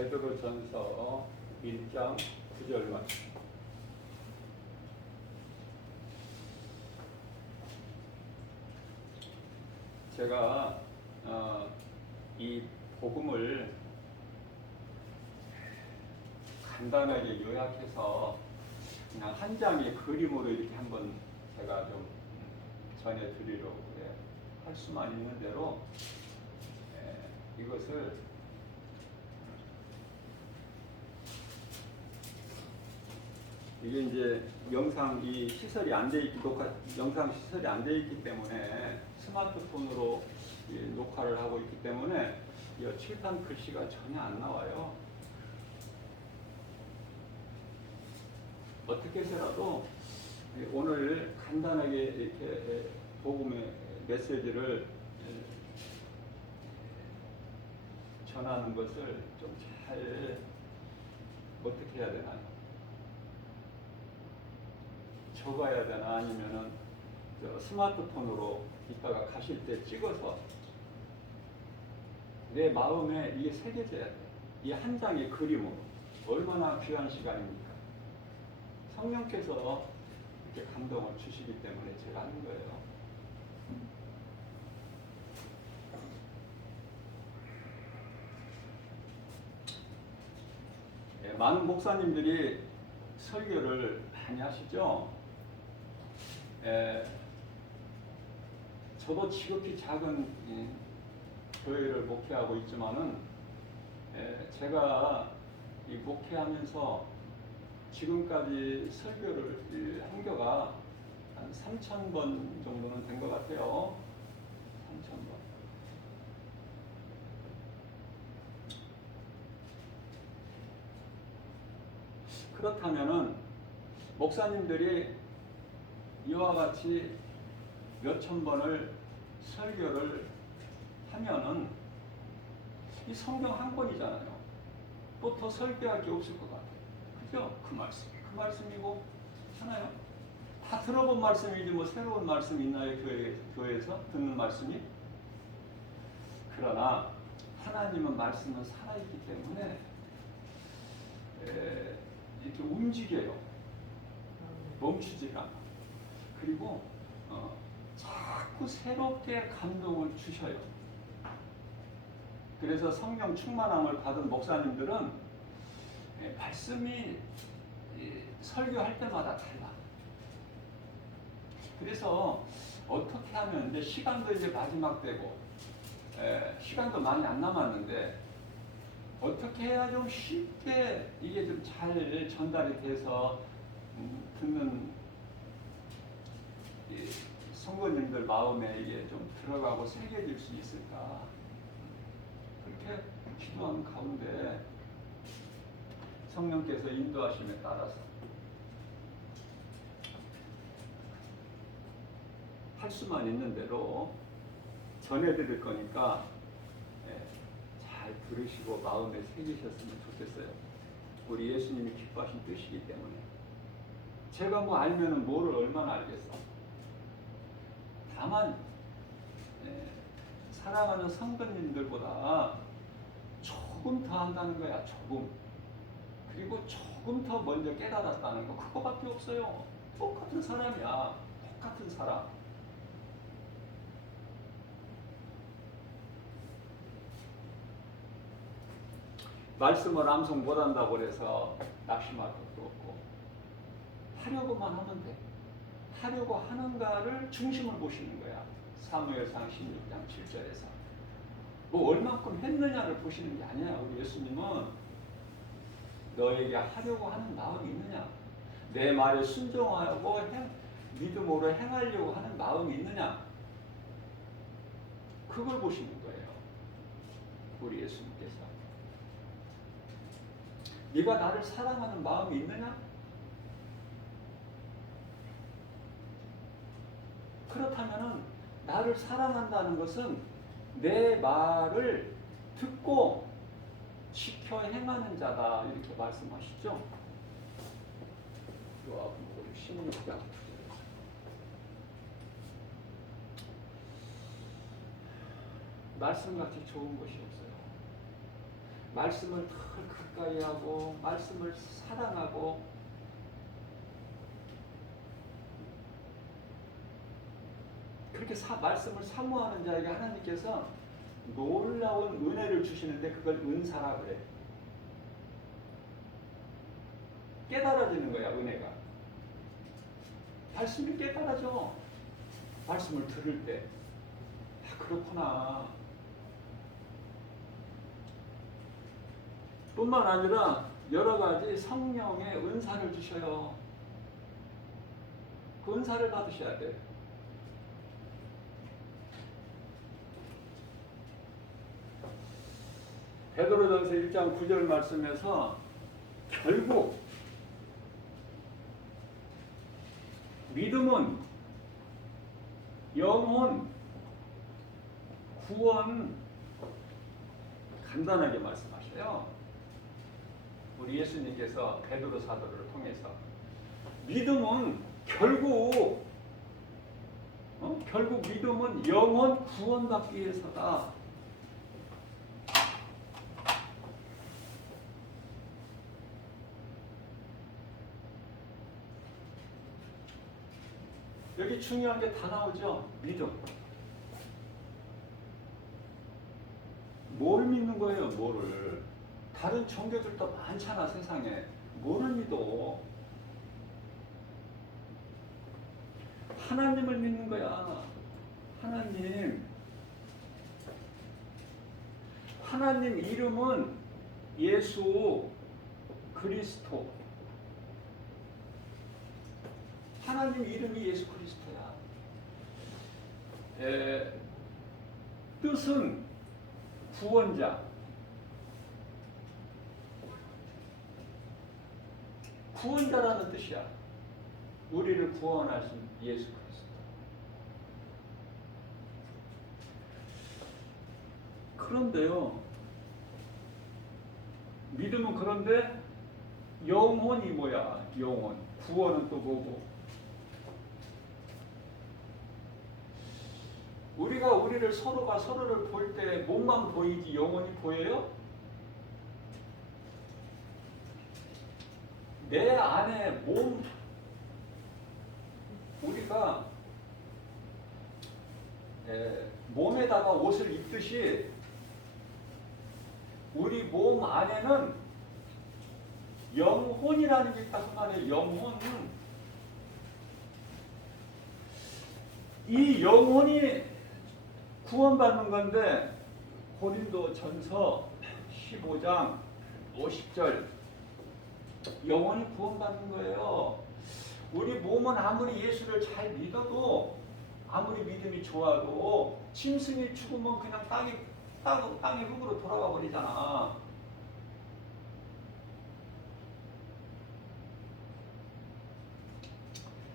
베드로전서 1장 9절 말씀. 제가 이 복음을 간단하게 요약해서 그냥 한 장의 그림으로 이렇게 한번 제가 좀 전해드리려고 그래요. 할 수만 있는 대로 이것을 이게 이제 영상 이 시설이 안 돼 있기 영상 시설이 안 돼 있기 때문에 스마트폰으로 녹화를 하고 있기 때문에 이 칠판 글씨가 전혀 안 나와요. 어떻게 해서라도 오늘 간단하게 이렇게 복음의 메시지를 전하는 것을 좀 잘 어떻게 해야 되나요? 적어야 되나 아니면은 스마트폰으로 이따가 가실 때 찍어서 내 마음에 이게 새겨져야 돼. 이 한 장의 그림으로 얼마나 귀한 시간입니까? 성령께서 이렇게 감동을 주시기 때문에 제가 하는 거예요. 많은 목사님들이 설교를 많이 하시죠. 저도 지극히 작은 교회를 목회하고 있지만은 제가 이 목회하면서 지금까지 설교를 한 거가 한 3,000번 정도는 된 것 같아요. 3,000번. 그렇다면은 목사님들이 이와 같이 몇천 번을 설교를 하면은 이 성경 한 권이잖아요. 또 더 설교할 게 없을 것 같아요. 그죠? 그 말씀이고 하나요? 다 들어본 말씀이지 뭐 새로운 말씀이 있나요? 교회에서 듣는 말씀이? 그러나 하나님은 말씀은 살아있기 때문에 이렇게 움직여요. 멈추지가 않아. 그리고 자꾸 새롭게 감동을 주셔요. 그래서 성령 충만함을 받은 목사님들은 말씀이 설교할 때마다 달라. 그래서 어떻게 하면 이제 시간도 이제 마지막 되고 시간도 많이 안 남았는데 어떻게 해야 좀 쉽게 이게 좀 잘 전달이 돼서 듣는 성도님들 마음에 이게 좀 들어가고 새겨질 수 있을까? 그렇게 기도하는 가운데 성령께서 인도하심에 따라서 할 수만 있는 대로 전해드릴 거니까 잘 들으시고 마음에 새기셨으면 좋겠어요. 우리 예수님이 기뻐하신 뜻이기 때문에. 제가 뭐 알면은 뭐를 얼마나 알겠어. 다만 사랑하는 성도님들보다 조금 더 한다는 거야. 조금. 그리고 조금 더 먼저 깨달았다는 거. 그거밖에 없어요. 똑같은 사람이야. 똑같은 사람. 말씀을 암송 못한다고 해서 낙심할 것도 없고 하려고만 하면 돼. 하려고 하는가를 중심을 보시는 거야. 사무엘상 16장 7절에서 뭐 얼만큼 했느냐를 보시는 게 아니야. 우리 예수님은 너에게 하려고 하는 마음이 있느냐, 내 말에 순종하고 믿음으로 행하려고 하는 마음이 있느냐, 그걸 보시는 거예요. 우리 예수님께서 네가 나를 사랑하는 마음이 있느냐? 그렇다면은 나를 사랑한다는 것은 내 말을 듣고 지켜 행하는 자다, 이렇게 말씀하시죠. 요한복음 16장. 말씀같이 좋은 것이 없어요. 말씀을 더 가까이 하고 말씀을 사랑하고 그렇게 말씀을 사모하는 자에게 하나님께서 놀라운 은혜를 주시는데 그걸 은사라 그래. 깨달아지는 거야, 은혜가. 말씀이 깨달아져. 말씀을 들을 때. 아, 그렇구나. 뿐만 아니라 여러 가지 성령의 은사를 주셔요. 그 은사를 받으셔야 돼. 베드로전서 1장 9절 말씀에서 결국 믿음은 영혼, 구원 간단하게 말씀하셔요. 우리 예수님께서 베드로 사도를 통해서 믿음은 결국 믿음은 영혼 구원받기 위해서다. 여기 중요한 게 다 나오죠. 믿음. 뭘 믿는 거예요? 뭐를? 다른 종교들도 많잖아, 세상에. 뭐를 믿어? 하나님을 믿는 거야. 하나님 이름은 예수 그리스도. 하나님 이름이 예수 그리스도야. 뜻은 구원자. 구원자라는 뜻이야. 우리를 구원하신 예수 그리스도. 그런데요, 믿음은 그런데 영혼이 뭐야? 영혼. 구원은 또 뭐고? 우리가 우리를 서로가 서로를 볼 때 몸만 보이지 영혼이 보여요? 내 안에 우리가 몸에다가 옷을 입듯이 우리 몸 안에는 영혼이라는 게 있다고 말해요. 영혼은 이 영혼이 구원받는 건데 고린도전서 15장 50절 영혼이 구원받는 거예요. 우리 몸은 아무리 예수를 잘 믿어도 아무리 믿음이 좋아도 짐승이 죽으면 그냥 땅의 흙으로 돌아가 버리잖아.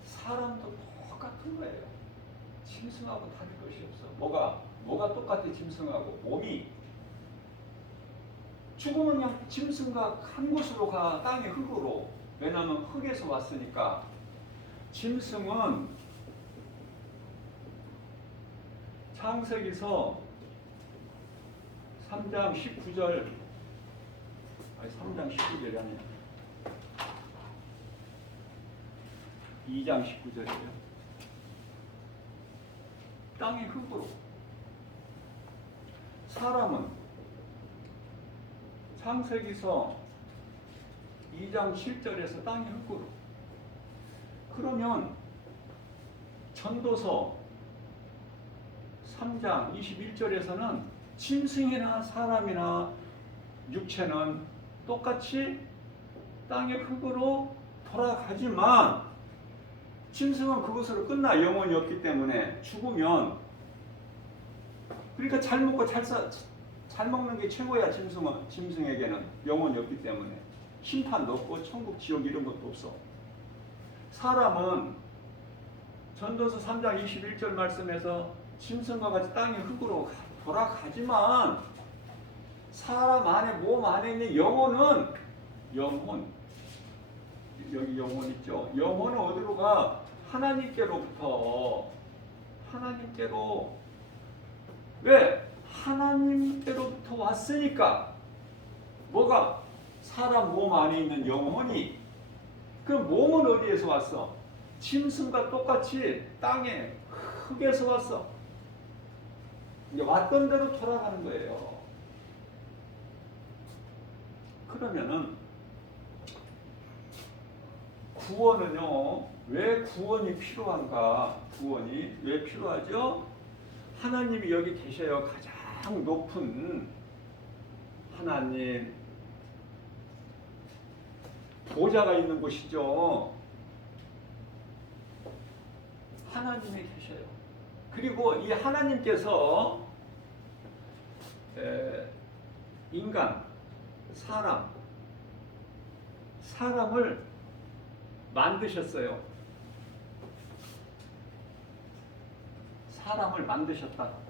사람도 똑같은 거예요. 짐승하고 다를 것이 없어. 뭐가 똑같아? 짐승하고 몸이 죽으면 그냥 짐승과 한 곳으로 가. 땅의 흙으로. 왜냐하면 흙에서 왔으니까. 짐승은 창세기서 3장 19절 3장 19절이 아니야. 2장 19절이에요. 땅의 흙으로. 사람은 창세기서 2장 7절에서 땅의 흙으로. 그러면 전도서 3장 21절에서는 짐승이나 사람이나 육체는 똑같이 땅의 흙으로 돌아가지만 짐승은 그것으로 끝나. 영혼이 없기 때문에 죽으면. 그러니까 잘 먹고 잘 먹는 게 최고야. 짐승에게는 영혼이 없기 때문에 심판도 없고 천국 지옥 이런 것도 없어. 사람은 전도서 3장 21절 말씀에서 짐승과 같이 땅의 흙으로 돌아가지만 사람 안에 몸 안에 있는 영혼은 여기 영혼 있죠. 영혼은 어디로 가? 하나님께로부터. 왜? 하나님께로부터 왔으니까. 뭐가? 사람 몸 안에 있는 영혼이. 그럼 몸은 어디에서 왔어? 짐승과 똑같이 땅에 흙에서 왔어. 이제 왔던 대로 돌아가는 거예요. 그러면은 구원은요, 왜 구원이 필요한가? 구원이 왜 필요하죠? 하나님이 여기 계셔요. 가장 높은 하나님 보좌가 있는 곳이죠. 하나님이 계셔요. 그리고 이 하나님께서 인간, 사람을 만드셨어요. 사람을 만드셨다.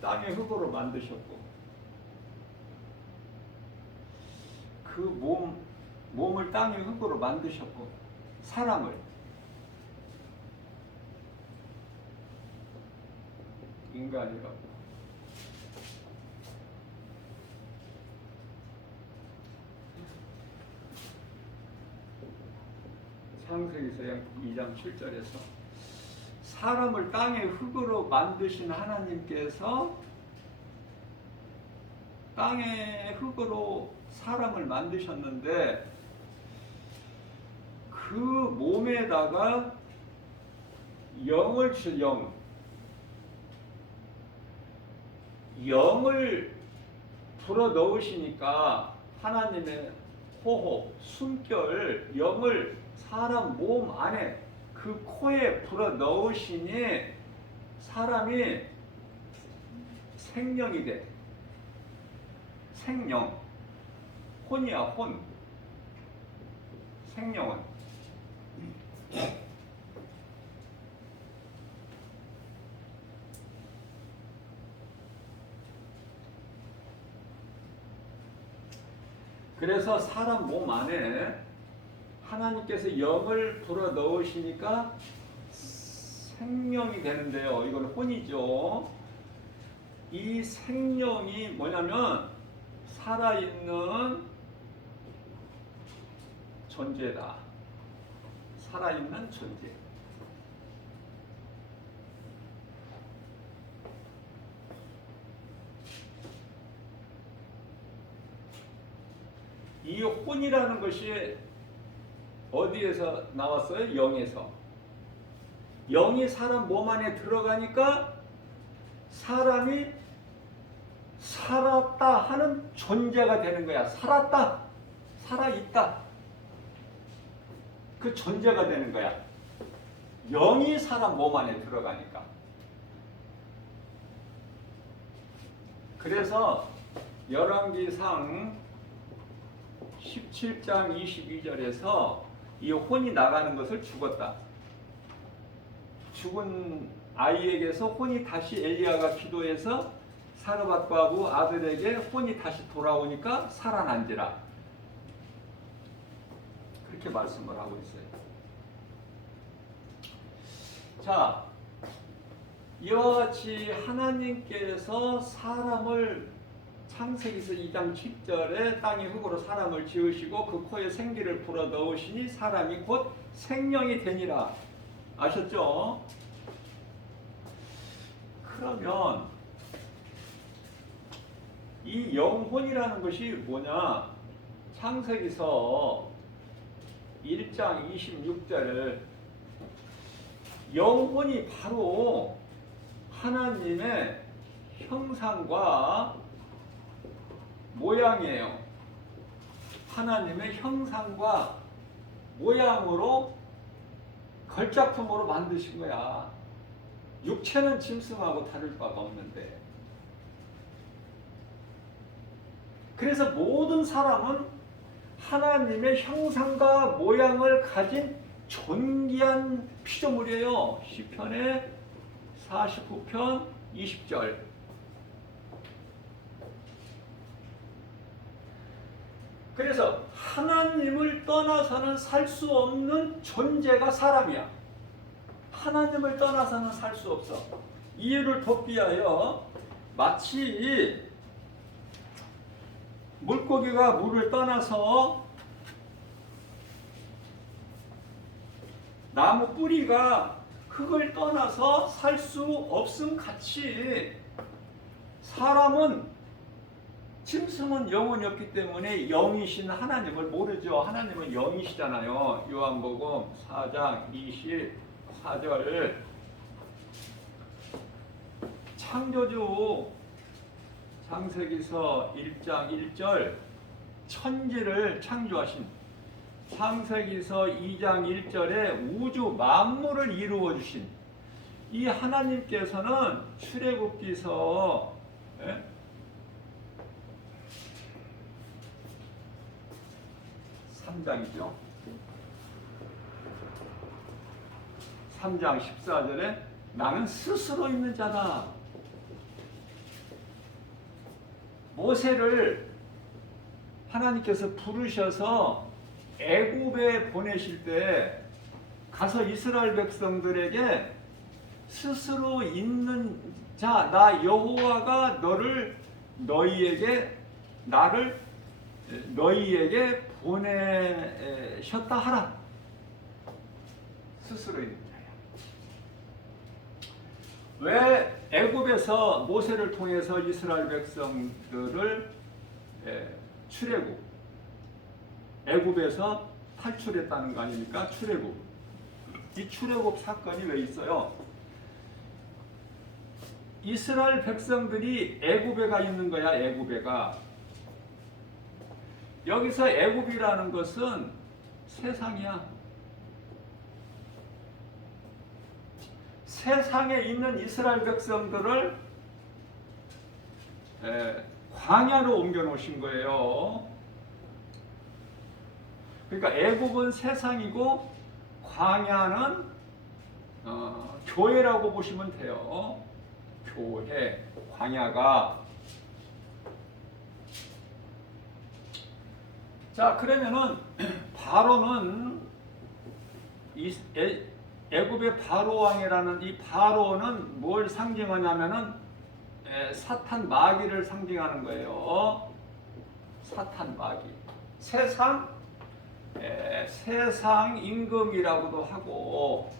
땅의 흙으로 만드셨고 그 몸을 땅의 흙으로 만드셨고 사람을 인간이라고. 창세기서 2장 7절에서 사람을 땅의 흙으로 만드신 하나님께서 땅의 흙으로 사람을 만드셨는데 그 몸에다가 영을 영을 불어 넣으시니까 하나님의 호흡, 숨결, 영을 사람 몸 안에 그 코에 불어 넣으시니 사람이 생명이 돼. 생명. 혼이야, 혼. 생명은. 그래서 사람 몸 안에 하나님께서 영을 불어 넣으시니까 생명이 되는데요. 이건 혼이죠. 이 생명이 뭐냐면 살아있는 존재다. 살아있는 존재. 이 혼이라는 것이 어디에서 나왔어요? 영에서. 영이 사람 몸 안에 들어가니까 사람이 살았다 하는 존재가 되는 거야. 살았다, 살아있다. 그 존재가 되는 거야. 영이 사람 몸 안에 들어가니까. 그래서 열왕기상 17장 22절에서 이 혼이 나가는 것을 죽었다. 죽은 아이에게서 혼이 다시 엘리야가 기도해서 사르밧과부 아들에게 혼이 다시 돌아오니까 살아난지라. 그렇게 말씀을 하고 있어요. 자, 이와 같이 하나님께서 사람을 창세기서 2장 10절에 땅의 흙으로 사람을 지으시고 그 코에 생기를 불어 넣으시니 사람이 곧 생명이 되니라. 아셨죠? 그러면 이 영혼이라는 것이 뭐냐? 창세기서 1장 26절 영혼이 바로 하나님의 형상과 모양이에요. 하나님의 형상과 모양으로 걸작품으로 만드신 거야. 육체는 짐승하고 다를 바가 없는데. 그래서 모든 사람은 하나님의 형상과 모양을 가진 존귀한 피조물이에요. 시편의 49편 20절. 그래서 하나님을 떠나서는 살 수 없는 존재가 사람이야. 하나님을 떠나서는 살 수 없어. 이유를 돕기 위하여 마치 물고기가 물을 떠나서 나무 뿌리가 흙을 떠나서 살 수 없음 같이 사람은 짐승은 영혼이 없기 때문에 영이신 하나님을 모르죠. 하나님은 영이시잖아요. 요한복음 4장 24절 창조주 창세기서 1장 1절 천지를 창조하신 창세기서 2장 1절에 우주 만물을 이루어 주신 이 하나님께서는 출애굽기서 3장이죠. 3장 14절에 나는 스스로 있는 자다. 모세를 하나님께서 부르셔서 애굽에 보내실 때 가서 이스라엘 백성들에게 스스로 있는 자, 나 여호와가 너희에게 보내셨다 하라. 스스로 있는 자야. 왜 애굽에서 모세를 통해서 이스라엘 백성들을 출애굽 애굽에서 탈출했다는 거 아닙니까? 출애굽. 이 출애굽 사건이 왜 있어요? 이스라엘 백성들이 애굽에 가 있는 거야. 애굽에가. 여기서 애굽이라는 것은 세상이야. 세상에 있는 이스라엘 백성들을 광야로 옮겨 놓으신 거예요. 그러니까 애굽은 세상이고 광야는 교회라고 보시면 돼요. 교회, 광야가. 자, 그러면은 바로는 애굽의 바로 왕이라는 이 바로는 뭘 상징하냐면은 사탄 마귀를 상징하는 거예요. 사탄 마귀. 세상 임금이라고도 하고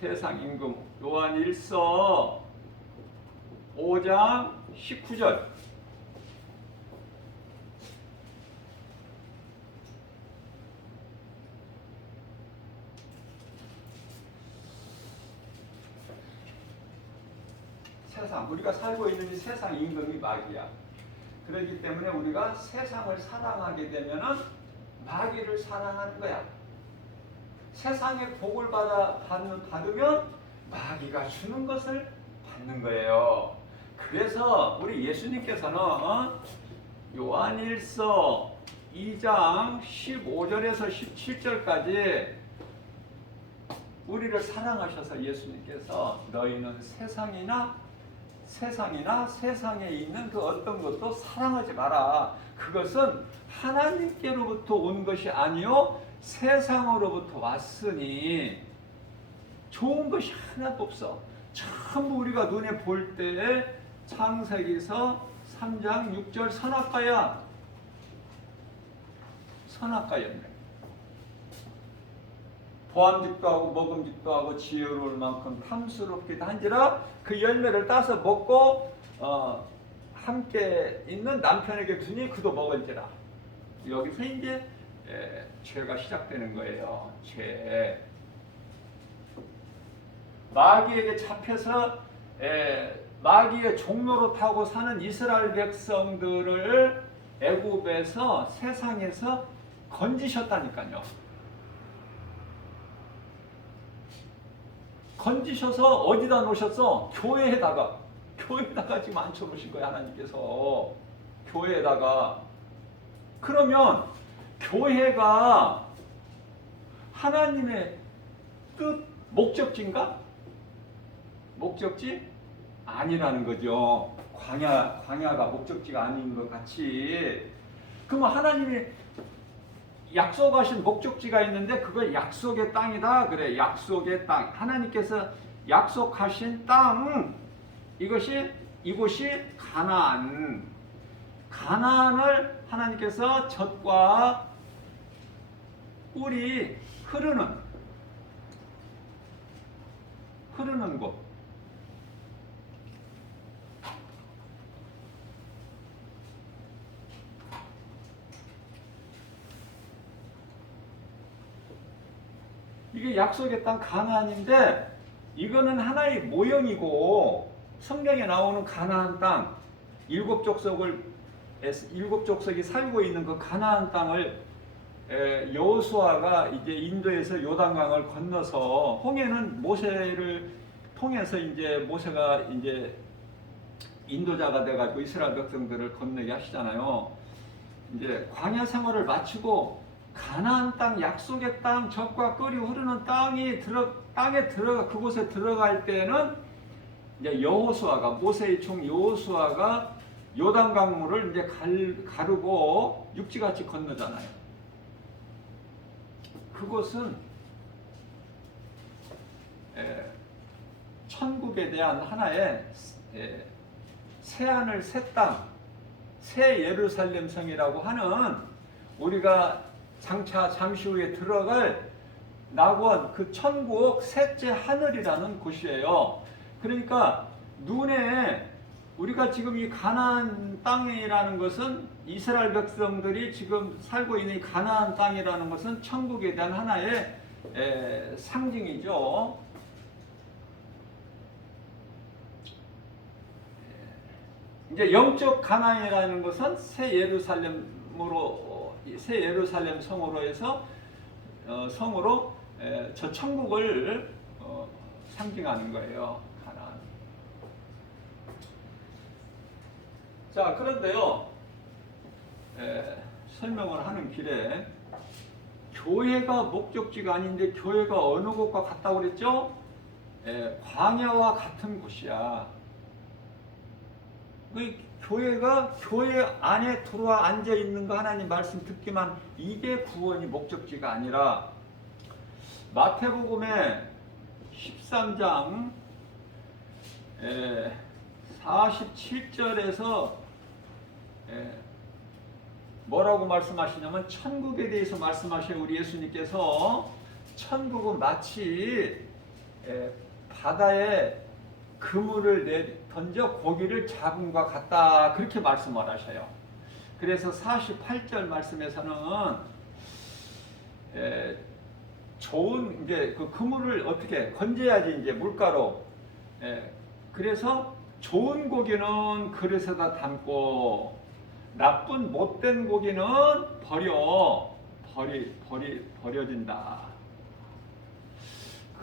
세상 임금. 요한 1서 5장 19절. 세상, 우리가 살고 있는 이 세상 임금이 마귀야. 그렇기 때문에 우리가 세상을 사랑하게 되면은 마귀를 사랑하는 거야. 세상의 복을 받으면 마귀가 주는 것을 받는 거예요. 그래서 우리 예수님께서는 요한일서 2장 15절에서 17절까지 우리를 사랑하셔서 예수님께서 너희는 세상에 있는 그 어떤 것도 사랑하지 마라. 그것은 하나님께로부터 온 것이 아니요 세상으로부터 왔으니 좋은 것이 하나도 없어. 전부 우리가 눈에 볼 때 창세기서 3장 6절 선악과야. 선악과였네. 보암직도 하고 먹음직도 하고 지혜로울 만큼 탐스럽기도 한지라 그 열매를 따서 먹고 함께 있는 남편에게 주니 그도 먹은지라. 여기서 이제 죄가 시작되는 거예요. 죄. 마귀에게 잡혀서 마귀의 종로로 타고 사는 이스라엘 백성들을 애굽에서 세상에서 건지셨다니까요. 건지셔서 어디다 놓으셨어? 교회에다가 지금 앉혀놓으신 거야. 하나님께서 교회에다가. 그러면 교회가 하나님의 뜻, 목적지인가? 목적지? 아니라는 거죠. 광야가 목적지가 아닌 것 같이. 그러면 하나님이 약속하신 목적지가 있는데 그걸 약속의 땅이다. 그래, 약속의 땅. 하나님께서 약속하신 땅, 이곳이 가나안. 가나안을 하나님께서 젖과 꿀이 흐르는 곳. 이게 약속의 땅 가나안인데 이거는 하나의 모형이고 성경에 나오는 가나안 땅 일곱 족속이 살고 있는 그 가나안 땅을 여호수아가 이제 인도에서 요단강을 건너서 홍해는 모세를 통해서 이제 모세가 이제 인도자가 돼가지고 이스라엘 백성들을 건너게 하시잖아요. 이제 광야 생활을 마치고 가나안 땅, 약속의 땅, 젖과 꿀이 흐르는 땅에 들어가 그곳에 들어갈 때는 이제 모세의 총 여호수아가 요단강물을 이제 가르고 육지같이 건너잖아요. 그곳은 천국에 대한 하나의 새하늘 새 땅, 새 예루살렘 성이라고 하는 우리가 장차 잠시 후에 들어갈 낙원 그 천국 셋째 하늘이라는 곳이에요. 그러니까 눈에 우리가 지금 이 가나안 땅이라는 것은 이스라엘 백성들이 지금 살고 있는 이 가나안 땅이라는 것은 천국에 대한 하나의 상징이죠. 이제 영적 가나안이라는 것은 새 예루살렘 성으로 해서 성으로 저 천국을 상징하는 거예요. 가나안. 자, 그런데요, 설명을 하는 길에 교회가 목적지가 아닌데 교회가 어느 곳과 같다고 그랬죠? 광야와 같은 곳이야. 교회가 교회 안에 들어와 앉아 있는 거 하나님 말씀 듣기만 이게 구원이 목적지가 아니라 마태복음의 13장 47절에서 뭐라고 말씀하시냐면 천국에 대해서 말씀하셔요. 우리 예수님께서 천국은 마치 바다에 그물을 던져 고기를 잡음과 같다 그렇게 말씀을 하셔요. 그래서 48절 말씀에서는 좋은 이제 그 그물을 어떻게 건져야지 이제 물가로 그래서 좋은 고기는 그릇에다 담고 나쁜 못된 고기는 버려진다.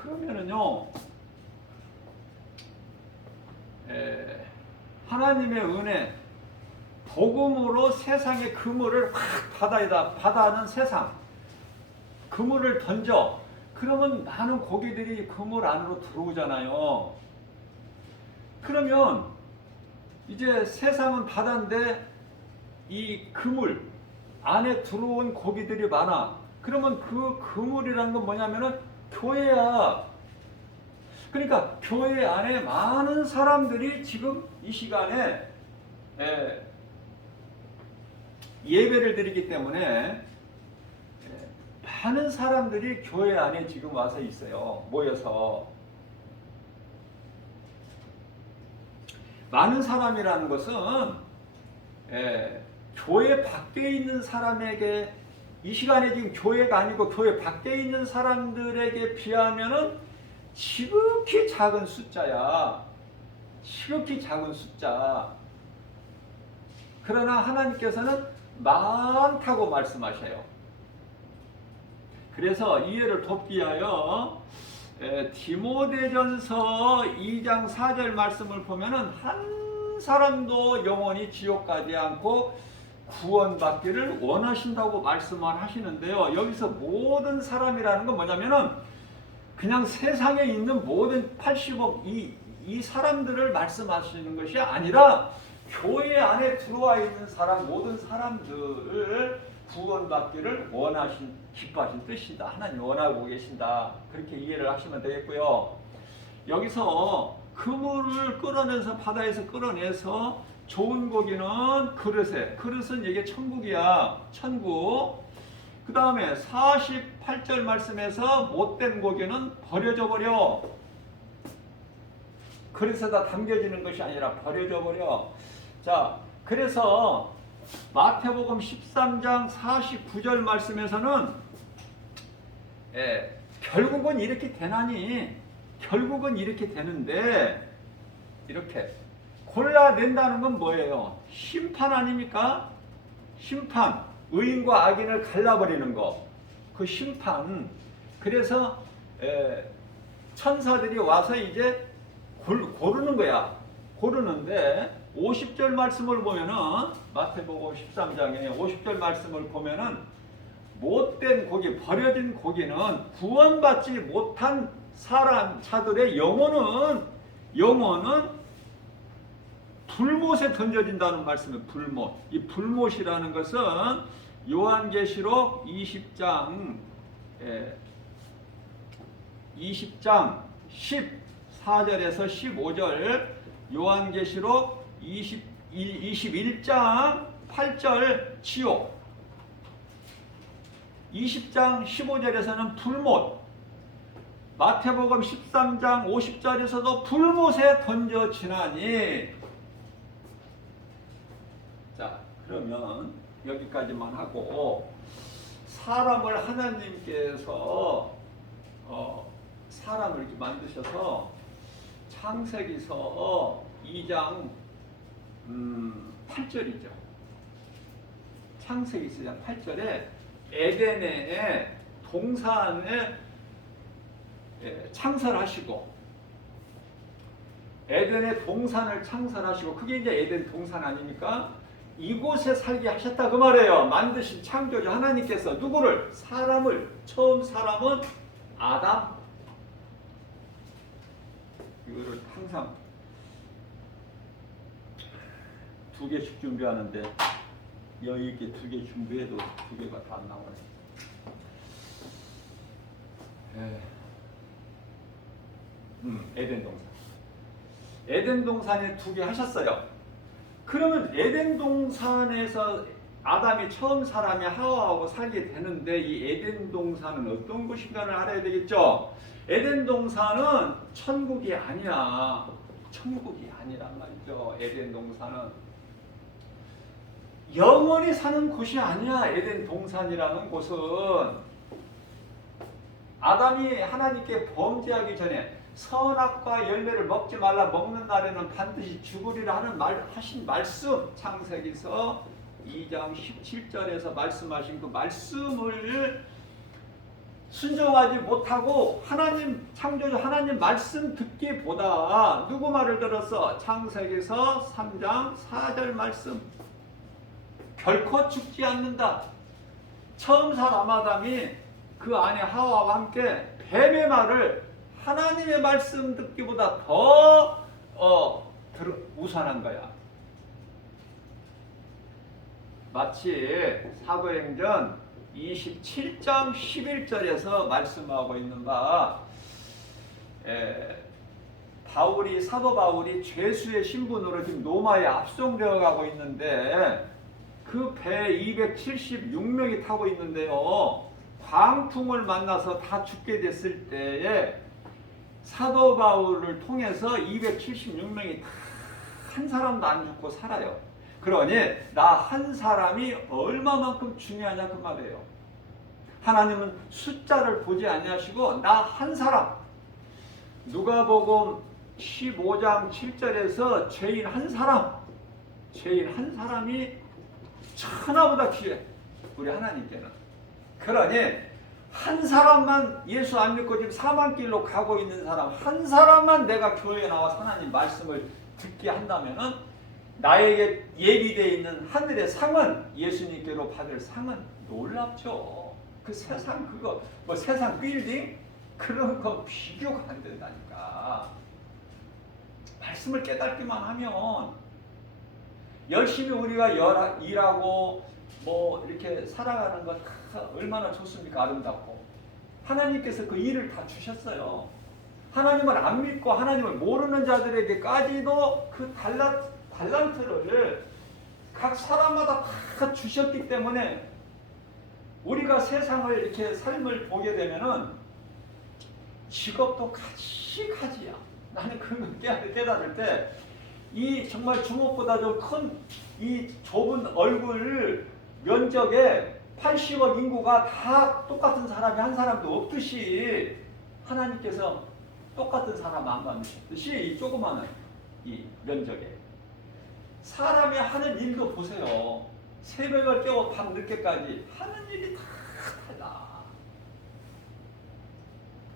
그러면은요. 하나님의 은혜, 복음으로 세상의 그물을 확 바다는 세상, 그물을 던져. 그러면 많은 고기들이 그물 안으로 들어오잖아요. 그러면 이제 세상은 바다인데 이 그물 안에 들어온 고기들이 많아. 그러면 그 그물이라는 건 뭐냐면은 교회야. 그러니까 교회 안에 많은 사람들이 지금 이 시간에 예배를 드리기 때문에 많은 사람들이 교회 안에 지금 와서 있어요. 모여서. 많은 사람이라는 것은 교회 밖에 있는 사람에게 이 시간에 지금 교회가 아니고 교회 밖에 있는 사람들에게 비하면은 지극히 작은 숫자야. 지극히 작은 숫자. 그러나 하나님께서는 많다고 말씀하셔요. 그래서 이해를 돕기 위하여 디모데전서 2장 4절 말씀을 보면은 한 사람도 영원히 지옥 가지 않고 구원받기를 원하신다고 말씀을 하시는데요. 여기서 모든 사람이라는 건 뭐냐면은 그냥 세상에 있는 모든 80억 이 사람들을 말씀하시는 것이 아니라 교회 안에 들어와 있는 사람 모든 사람들을 구원받기를 기뻐하신 뜻이다. 하나님 원하고 계신다. 그렇게 이해를 하시면 되겠고요. 여기서 그물을 끌어내서 바다에서 끌어내서 좋은 고기는 그릇은 이게 천국이야. 천국. 그 다음에 48절 말씀에서 못된 고기는 버려져 버려. 그릇에다 담겨지는 것이 아니라 버려져 버려. 자, 그래서 마태복음 13장 49절 말씀에서는 결국은 이렇게 되나니, 결국은 이렇게 되는데, 이렇게 골라낸다는 건 뭐예요? 심판 아닙니까? 심판. 의인과 악인을 갈라버리는 거. 그 심판. 그래서 천사들이 와서 이제 고르는 거야. 고르는데 50절 말씀을 보면은, 마태복음 13장에 50절 말씀을 보면은, 못된 고기, 버려진 고기는 구원받지 못한 자들의 영혼은 불못에 던져진다는 말씀이에요. 불못. 이 불못이라는 것은 요한계시록 20장 14절에서 15절, 요한계시록 21장 8절 지옥, 20장 15절에서는 불못, 마태복음 13장 50절에서도 불못에 던져지나니. 자, 그러면 여기까지만 하고, 사람을 하나님께서 사람을 이렇게 만드셔서 창세기서 2장 8절이죠. 창세기서 2장 8절에 에덴의 동산에 창설하시고, 에덴의 동산을 창설하시고, 그게 이제 에덴 동산 아닙니까? 이곳에 살게 하셨다 그 말이에요. 만드신 창조주 하나님께서 누구를? 사람을. 처음 사람은 아담. 이거를 항상 2개씩 준비하는데 여유 있게 2개 준비해도 2개가 다 안 나오네. 에덴 동산. 에덴 동산에 2개 하셨어요. 그러면 에덴 동산에서 아담이 처음 사람이 하와하고 살게 되는데, 이 에덴 동산은 어떤 곳인가를 알아야 되겠죠. 에덴 동산은 천국이 아니야. 천국이 아니란 말이죠. 에덴 동산은 영원히 사는 곳이 아니야. 에덴 동산이라는 곳은 아담이 하나님께 범죄하기 전에 선악과 열매를 먹지 말라, 먹는 날에는 반드시 죽으리라 하신 말씀, 창세기서 2장 17절에서 말씀하신 그 말씀을 순종하지 못하고 하나님 창조주 하나님 말씀 듣기보다 누구 말을 들었어? 창세기서 3장 4절 말씀. 결코 죽지 않는다. 처음 사람 아담이 그 안에 하와와 함께 뱀의 말을, 하나님의 말씀 듣기보다 더 우선한 거야. 마치 사도행전 27장 11절에서 말씀하고 있는 바, 사도 바울이 죄수의 신분으로 지금 로마에 압송되어 가고 있는데, 그 배 276명이 타고 있는데요, 광풍을 만나서 다 죽게 됐을 때에 사도 바울을 통해서 276명이 다 한 사람도 안 죽고 살아요. 그러니 나 한 사람이 얼마만큼 중요하냐 그 말이에요. 하나님은 숫자를 보지 아니하시고 나 한 사람. 누가복음 15장 7절에서 죄인 한 사람이 천하보다 귀해, 우리 하나님께는. 그러니 한 사람만 예수 안 믿고 지금 사망길로 가고 있는 사람 한 사람만 내가 교회에 나와서 하나님 말씀을 듣게 한다면은 나에게 예비되어 있는 하늘의 상은, 예수님께로 받을 상은 놀랍죠. 그 세상 그거 뭐 세상 빌딩 그런 거 비교가 안 된다니까. 말씀을 깨닫기만 하면 열심히 우리가 일하고 뭐 이렇게 살아가는 것 얼마나 좋습니까? 아름답고. 하나님께서 그 일을 다 주셨어요. 하나님을 안 믿고 하나님을 모르는 자들에게까지도 그 달란트를 각 사람마다 다 주셨기 때문에 우리가 세상을 이렇게 삶을 보게 되면은 직업도 가지가지야. 나는 그런 걸 깨달을 때 이 정말 주먹보다 좀 큰 이 좁은 얼굴 면적에 80억 인구가 다 똑같은 사람이 한 사람도 없듯이 하나님께서 똑같은 사람 안 만드셨듯이 이 조그마한 이 면적에 사람이 하는 일도 보세요. 새벽을 깨워 밤 늦게까지 하는 일이 다 달라.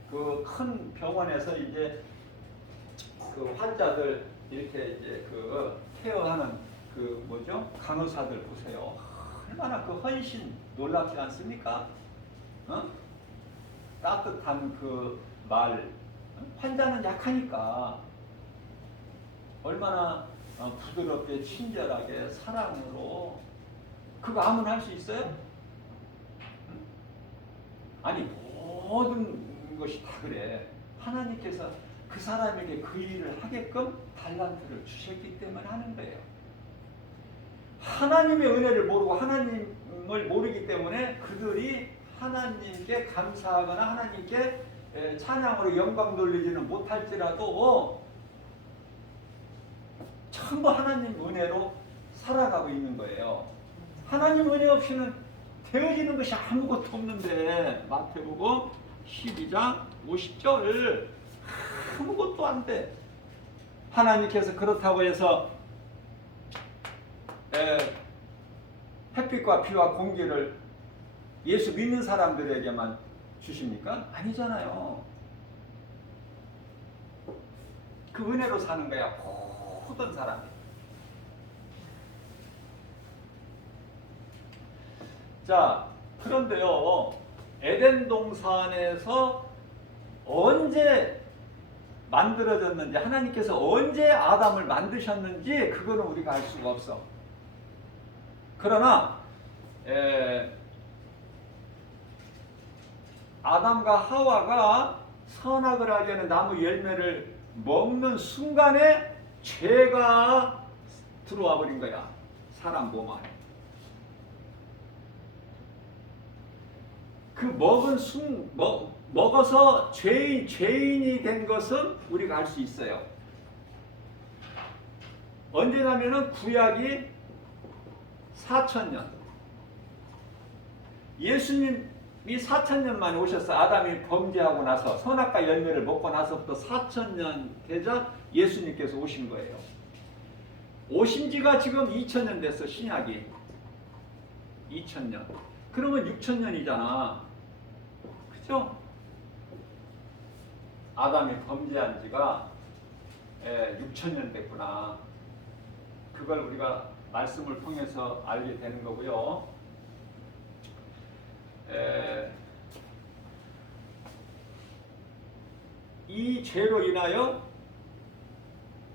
그 큰 병원에서 이제 그 환자들 이렇게 이제 그 케어하는 그 뭐죠? 간호사들 보세요. 얼마나 그 헌신 놀랍지 않습니까? 어? 따뜻한 그 말. 환자는 약하니까 얼마나 부드럽게 친절하게 사랑으로 그거 아무나 할 수 있어요? 아니 모든 것이 다 그래. 하나님께서 그 사람에게 그 일을 하게끔 달란트를 주셨기 때문에 하는 거예요. 하나님의 은혜를 모르고 하나님을 모르기 때문에 그들이 하나님께 감사하거나 하나님께 찬양으로 영광 돌리지는 못할지라도 전부 하나님 은혜로 살아가고 있는 거예요. 하나님 은혜 없이는 되어지는 것이 아무것도 없는데 마태복음 12장 50절 아무것도 안 돼. 하나님께서 그렇다고 해서 햇빛과 비와 공기를 예수 믿는 사람들에게만 주십니까? 아니잖아요. 그 은혜로 사는 거야. 모든 사람이. 자, 그런데요. 에덴 동산에서 언제 만들어졌는지, 하나님께서 언제 아담을 만드셨는지 그거는 우리가 알 수가 없어. 그러나 아담과 하와가 선악을 알게 하는 나무 열매를 먹는 순간에 죄가 들어와 버린 거야. 사람 몸 안에. 그 먹어서 죄인이 된 것은 우리가 알 수 있어요. 언제냐면은 구약이 4000년. 예수님이 4000년 만에 오셔서 아담이 범죄하고 나서 선악과 열매를 먹고 나서부터 4000년 되자 예수님께서 오신 거예요. 오신 지가 지금 2000년 됐어. 신약이 2000년. 그러면 6000년이잖아. 그죠? 아담이 범죄한 지가 6000년 됐구나. 그걸 우리가 말씀을 통해서 알게 되는 거고요. 이 죄로 인하여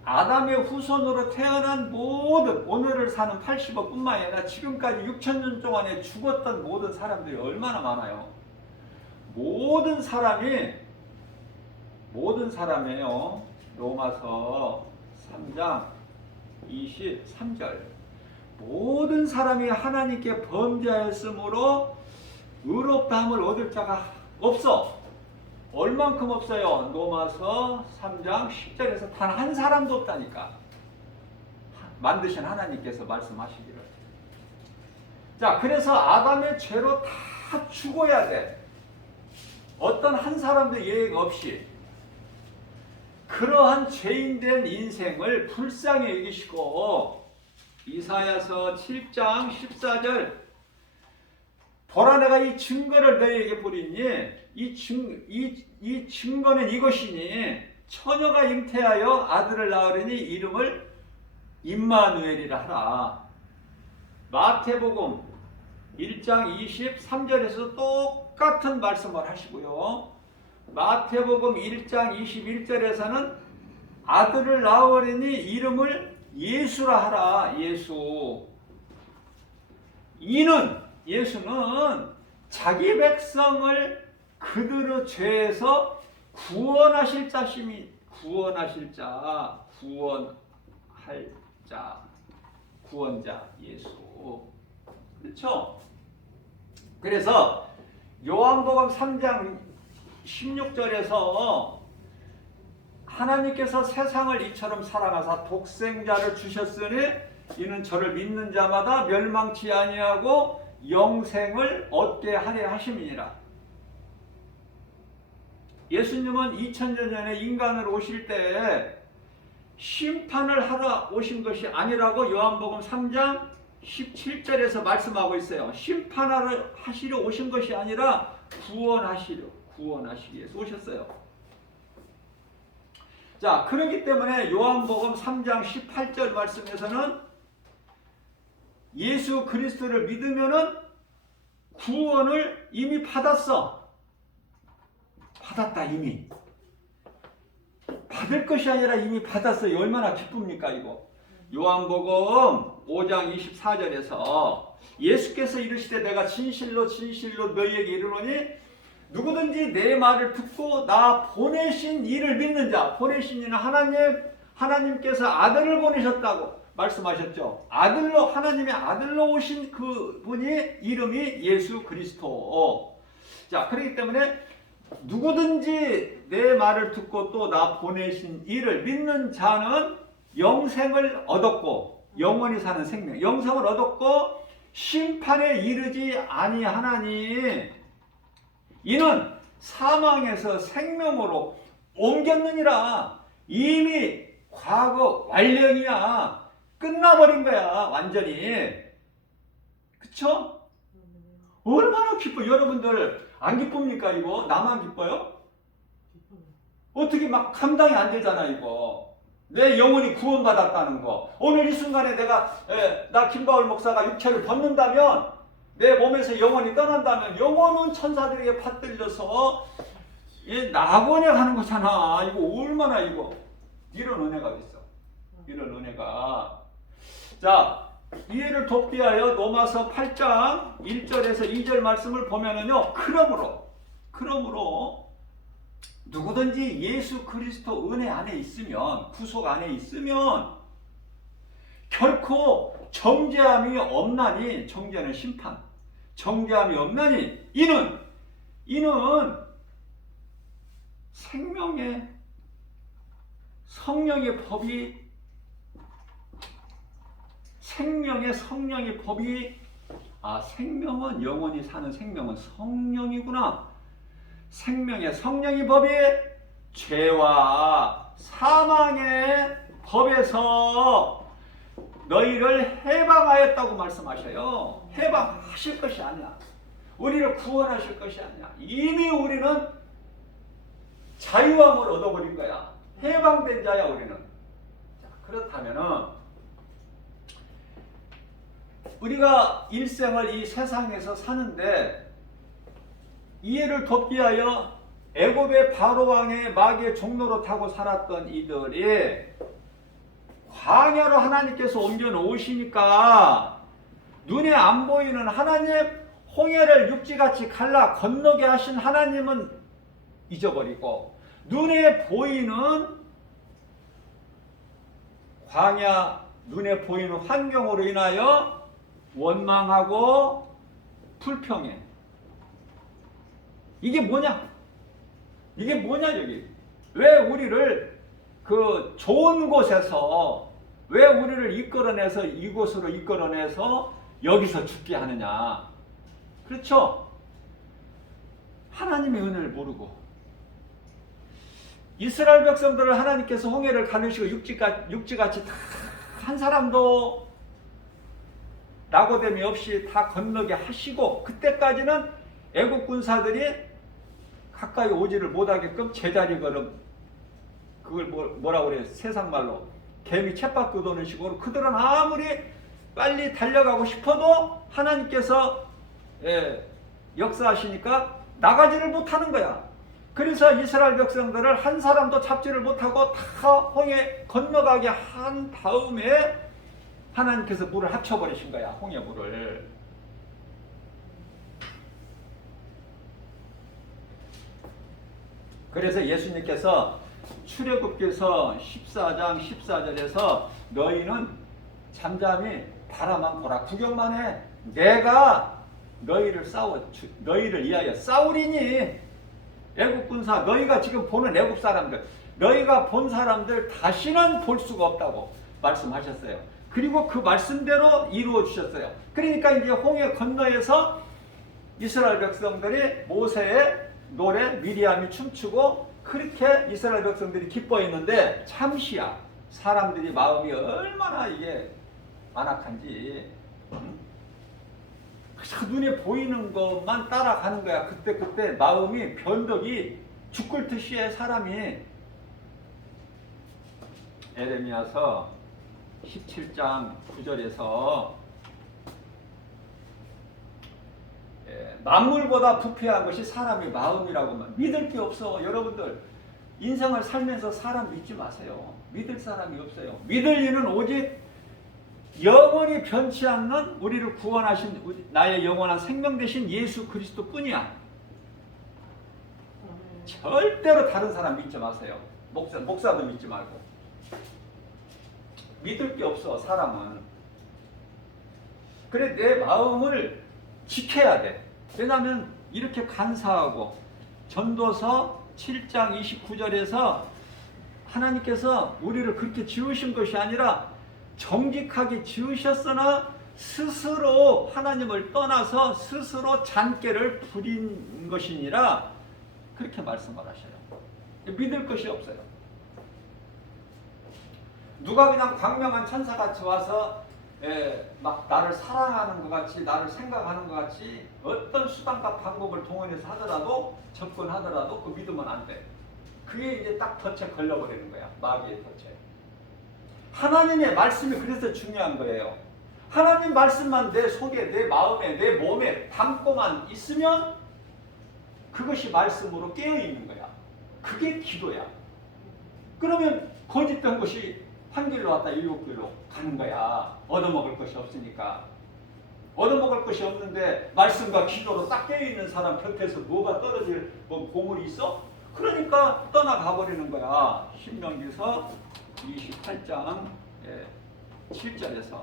아담의 후손으로 태어난 모든 오늘을 사는 80억 뿐만 아니라 지금까지 6000년 동안에 죽었던 모든 사람들이 얼마나 많아요. 모든 사람이에요. 로마서 3장 23절. 모든 사람이 하나님께 범죄하였으므로 의롭다함을 얻을 자가 없어. 얼만큼 없어요? 로마서 3장 10절에서 단 한 사람도 없다니까. 만드신 하나님께서 말씀하시기를. 자, 그래서 아담의 죄로 다 죽어야 돼. 어떤 한 사람도 예외 없이. 그러한 죄인된 인생을 불쌍히 여기시고 이사야서 7장 14절 보라 내가 이 증거를 너희에게 보리니 이 증거는 이것이니 처녀가 잉태하여 아들을 낳으리니 이름을 임마누엘이라 하라. 마태복음 1장 23절에서 똑같은 말씀을 하시고요. 마태복음 1장 21절에서는 아들을 낳으리니 이름을 예수라 하라. 예수. 이는 예수는 자기 백성을 그들의 죄에서 구원하실 자심이 구원하실 자, 구원할 자, 구원자 예수. 그렇죠? 그래서 요한복음 3장 16절에서 하나님께서 세상을 이처럼 사랑하사 독생자를 주셨으니 이는 저를 믿는 자마다 멸망치 아니하고 영생을 얻게 하려 하심이니라. 예수님은 2000년 전에 인간으로 오실 때 심판을 하러 오신 것이 아니라고 요한복음 3장 17절에서 말씀하고 있어요. 심판하시려 오신 것이 아니라 구원하시기 위해서 오셨어요. 자, 그렇기 때문에 요한복음 3장 18절 말씀에서는 예수 그리스도를 믿으면은 구원을 이미 받았어. 받았다 이미. 받을 것이 아니라 이미 받았어요. 얼마나 기쁩니까 이거. 요한복음 5장 24절에서 예수께서 이르시되 내가 진실로 진실로 너희에게 이르노니 누구든지 내 말을 듣고 나 보내신 이를 믿는 자, 보내신 이는 하나님께서 아들을 보내셨다고 말씀하셨죠. 아들로, 하나님의 아들로 오신 그 분이 이름이 예수 그리스도. 자, 그렇기 때문에 누구든지 내 말을 듣고 또 나 보내신 이를 믿는 자는 영생을 얻었고, 영원히 사는 생명, 영생을 얻었고 심판에 이르지 아니하나니 이는 사망에서 생명으로 옮겼느니라. 이미 과거 완령이야. 끝나버린 거야 완전히. 그쵸? 얼마나 기뻐. 여러분들 안 기쁩니까 이거? 나만 기뻐요? 어떻게 막 감당이 안 되잖아 이거. 내 영혼이 구원받았다는 거. 오늘 이 순간에 나 김바울 목사가 육체를 벗는다면, 내 몸에서 영혼이 떠난다면 영혼은 천사들에게 받들려서 낙원에 가는 거잖아. 이거 얼마나 이거 이런 은혜가 있어. 이런 은혜가. 자, 이해를 돕기 위하여 로마서 8장 1절에서 2절 말씀을 보면은요. 그러므로 누구든지 예수 그리스도 은혜 안에 있으면, 구속 안에 있으면 결코 정죄함이 없나니, 정죄는 심판, 정죄함이 없나니 이는 생명의 성령의 법이, 생명은 영원히 사는 생명은 성령이구나. 생명의 성령의 법이 죄와 사망의 법에서 너희를 해방하였다고 말씀하셔요. 해방하실 것이 아니야. 우리를 구원하실 것이 아니야. 이미 우리는 자유함을 얻어버린 거야. 해방된 자야 우리는. 자, 그렇다면은 우리가 일생을 이 세상에서 사는데 이해를 돕기 위하여 애굽의 바로왕의 마귀의 종로로 타고 살았던 이들이 광야로 하나님께서 옮겨 놓으시니까 눈에 안 보이는 하나님, 홍해를 육지같이 갈라 건너게 하신 하나님은 잊어버리고 눈에 보이는 광야, 눈에 보이는 환경으로 인하여 원망하고 불평해. 이게 뭐냐? 여기? 왜 우리를 그 좋은 곳에서, 왜 우리를 이끌어내서 이곳으로 이끌어내서 여기서 죽게 하느냐? 그렇죠? 하나님의 은혜를 모르고 이스라엘 백성들을 하나님께서 홍해를 가르시고 육지같이 다 한 사람도 낙오됨이 없이 다 건너게 하시고, 그때까지는 애국 군사들이 가까이 오지를 못하게끔 제자리 걸음, 그걸 뭐라고 그래요? 세상 말로 개미 챗바퀴 도는 식으로 그들은 아무리 빨리 달려가고 싶어도 하나님께서 역사하시니까 나가지를 못하는 거야. 그래서 이스라엘 백성들을 한 사람도 잡지를 못하고 다 홍해 건너가게 한 다음에 하나님께서 물을 합쳐버리신 거야. 홍해 물을. 그래서 예수님께서 출애굽기서 14장 14절에서 너희는 잠잠히 바라만 보라. 구경만 해. 내가 너희를 위하여 싸우리니. 애국 군사, 너희가 지금 보는 애국 사람들, 너희가 본 사람들 다시는 볼 수가 없다고 말씀하셨어요. 그리고 그 말씀대로 이루어 주셨어요. 그러니까 이제 홍해 건너에서 이스라엘 백성들이 모세의 노래 미리암이 춤추고 그렇게 이스라엘 백성들이 기뻐했는데 잠시야. 사람들이 마음이 얼마나 이게 완악한지 그저 눈에 보이는 것만 따라가는 거야. 그때 마음이 변덕이 죽글듯이 해 사람이. 에레미야서 17장 9절에서 만물보다 부패한 것이 사람의 마음이라고만. 믿을 게 없어. 여러분들 인생을 살면서 사람 믿지 마세요. 믿을 사람이 없어요. 믿을 이는 오직 영원히 변치 않는 우리를 구원하신 나의 영원한 생명 되신 예수 그리스도 뿐이야. 절대로 다른 사람 믿지 마세요. 목사도 믿지 말고. 믿을 게 없어 사람은. 그래 내 마음을 지켜야 돼. 왜냐하면 이렇게 간사하고 전도서 7장 29절에서 하나님께서 우리를 그렇게 지으신 것이 아니라 정직하게 지으셨으나 스스로 하나님을 떠나서 스스로 잔꾀를 부린 것이니라 그렇게 말씀을 하셔요. 믿을 것이 없어요. 누가 그냥 광명한 천사같이 와서 막 나를 사랑하는 것 같이 나를 생각하는 것 같이 어떤 수단과 방법을 동원해서 하더라도 접근하더라도 그 믿으면 안 돼. 그게 이제 딱 덫에 걸려버리는 거야. 마귀의 덫에. 하나님의 말씀이 그래서 중요한 거예요. 하나님 말씀만 내 속에 내 마음에 내 몸에 담고만 있으면 그것이 말씀으로 깨어있는 거야. 그게 기도야. 그러면 거짓된 것이 한 길로 왔다 일곱 길로 가는 거야. 얻어먹을 것이 없으니까. 얻어먹을 것이 없는데 말씀과 기도로 딱 깨어있는 사람 곁에서 뭐가 떨어질 보물이 있어? 그러니까 떠나가 버리는 거야. 신명기서 28장 7절에서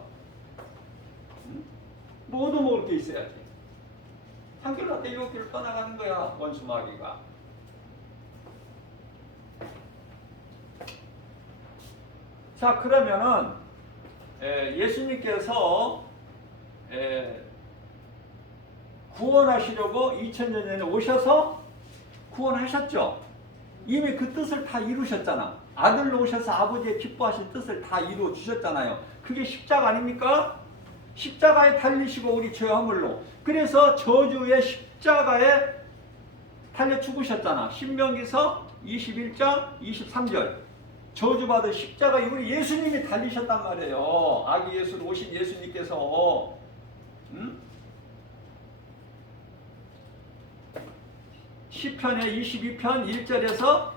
뭐 얻어먹을 게 있어야지. 한 길로 왔다 일곱 길로 떠나가는 거야. 원수 마귀가. 자 그러면은 예수님께서 구원하시려고 2000년 전에 오셔서 구원하셨죠. 이미 그 뜻을 다 이루셨잖아. 아들로 오셔서 아버지의 기뻐하실 뜻을 다 이루어 주셨잖아요. 그게 십자가 아닙니까? 십자가에 달리시고 우리 죄 허물로. 그래서 저주의 십자가에 달려 죽으셨잖아. 신명기서 21장 23절. 저주받은 십자가에 우리 예수님이 달리셨단 말이에요. 아기 예수로 오신 예수님께서. 시편의 22편 1절에서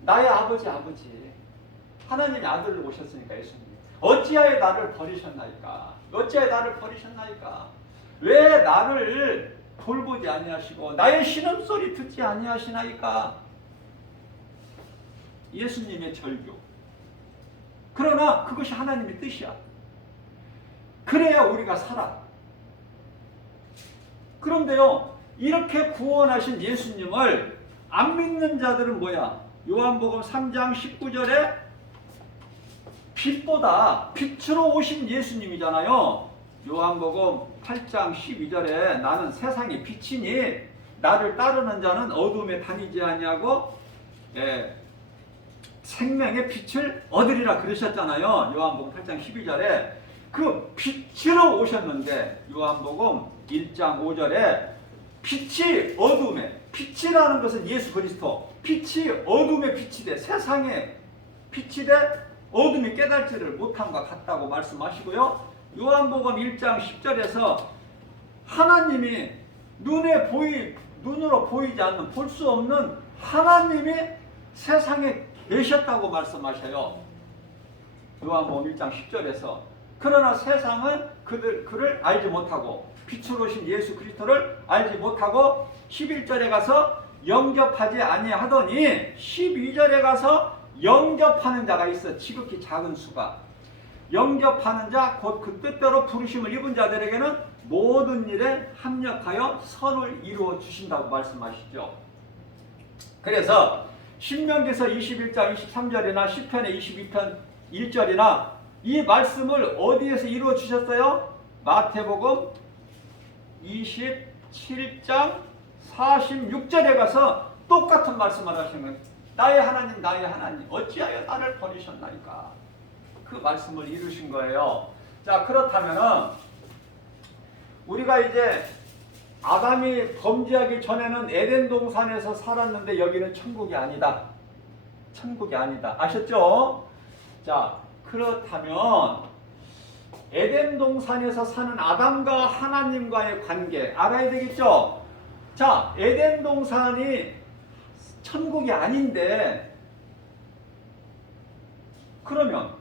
나의 아버지 하나님의 아들로 오셨으니까 예수님 어찌하여 나를 버리셨나이까. 어찌하여 나를 버리셨나이까. 왜 나를 돌보지 아니하시고 나의 신음소리 듣지 아니하시나이까. 예수님의 절규. 그러나 그것이 하나님의 뜻이야. 그래야 우리가 살아. 그런데요, 이렇게 구원하신 예수님을 안 믿는 자들은 뭐야? 요한복음 3장 19절에 빛보다 빛으로 오신 예수님이잖아요. 요한복음 8장 12절에 나는 세상의 빛이니 나를 따르는 자는 어둠에 다니지 아니하고 생명의 빛을 얻으리라 그러셨잖아요. 요한복음 8장 12절에 그 빛으로 오셨는데 요한복음 1장 5절에 빛이 어둠에, 빛이라는 것은 예수 그리스도, 빛이 어둠의 빛이 돼 세상의 빛이 돼 어둠이 깨달지를 못함과 같다고 말씀하시고요. 요한복음 1장 10절에서 하나님이 눈으로 보이지 않는, 볼 수 없는 하나님이 세상에 계셨다고 말씀하셔요. 요한복음 1장 10절에서. 그러나 세상은 그를 알지 못하고 빛으로 오신 예수 그리스도를 알지 못하고 11절에 가서 영접하지 아니하더니 12절에 가서 영접하는 자가 있어. 지극히 작은 수가. 영접하는 자 곧 그 뜻대로 부르심을 입은 자들에게는 모든 일에 합력하여 선을 이루어 주신다고 말씀하시죠. 그래서 신명기서 21장 23절이나 시편의 22편 1절이나 이 말씀을 어디에서 이루어 주셨어요? 마태복음 27장 46절에 가서 똑같은 말씀을 하시는 거예요. 나의 하나님 나의 하나님 어찌하여 나를 버리셨나이까. 그 말씀을 이루신 거예요. 자, 그렇다면은 우리가 이제 아담이 범죄하기 전에는 에덴 동산에서 살았는데 여기는 천국이 아니다. 천국이 아니다. 아셨죠? 자, 그렇다면 에덴 동산에서 사는 아담과 하나님과의 관계 알아야 되겠죠? 자, 에덴 동산이 천국이 아닌데 그러면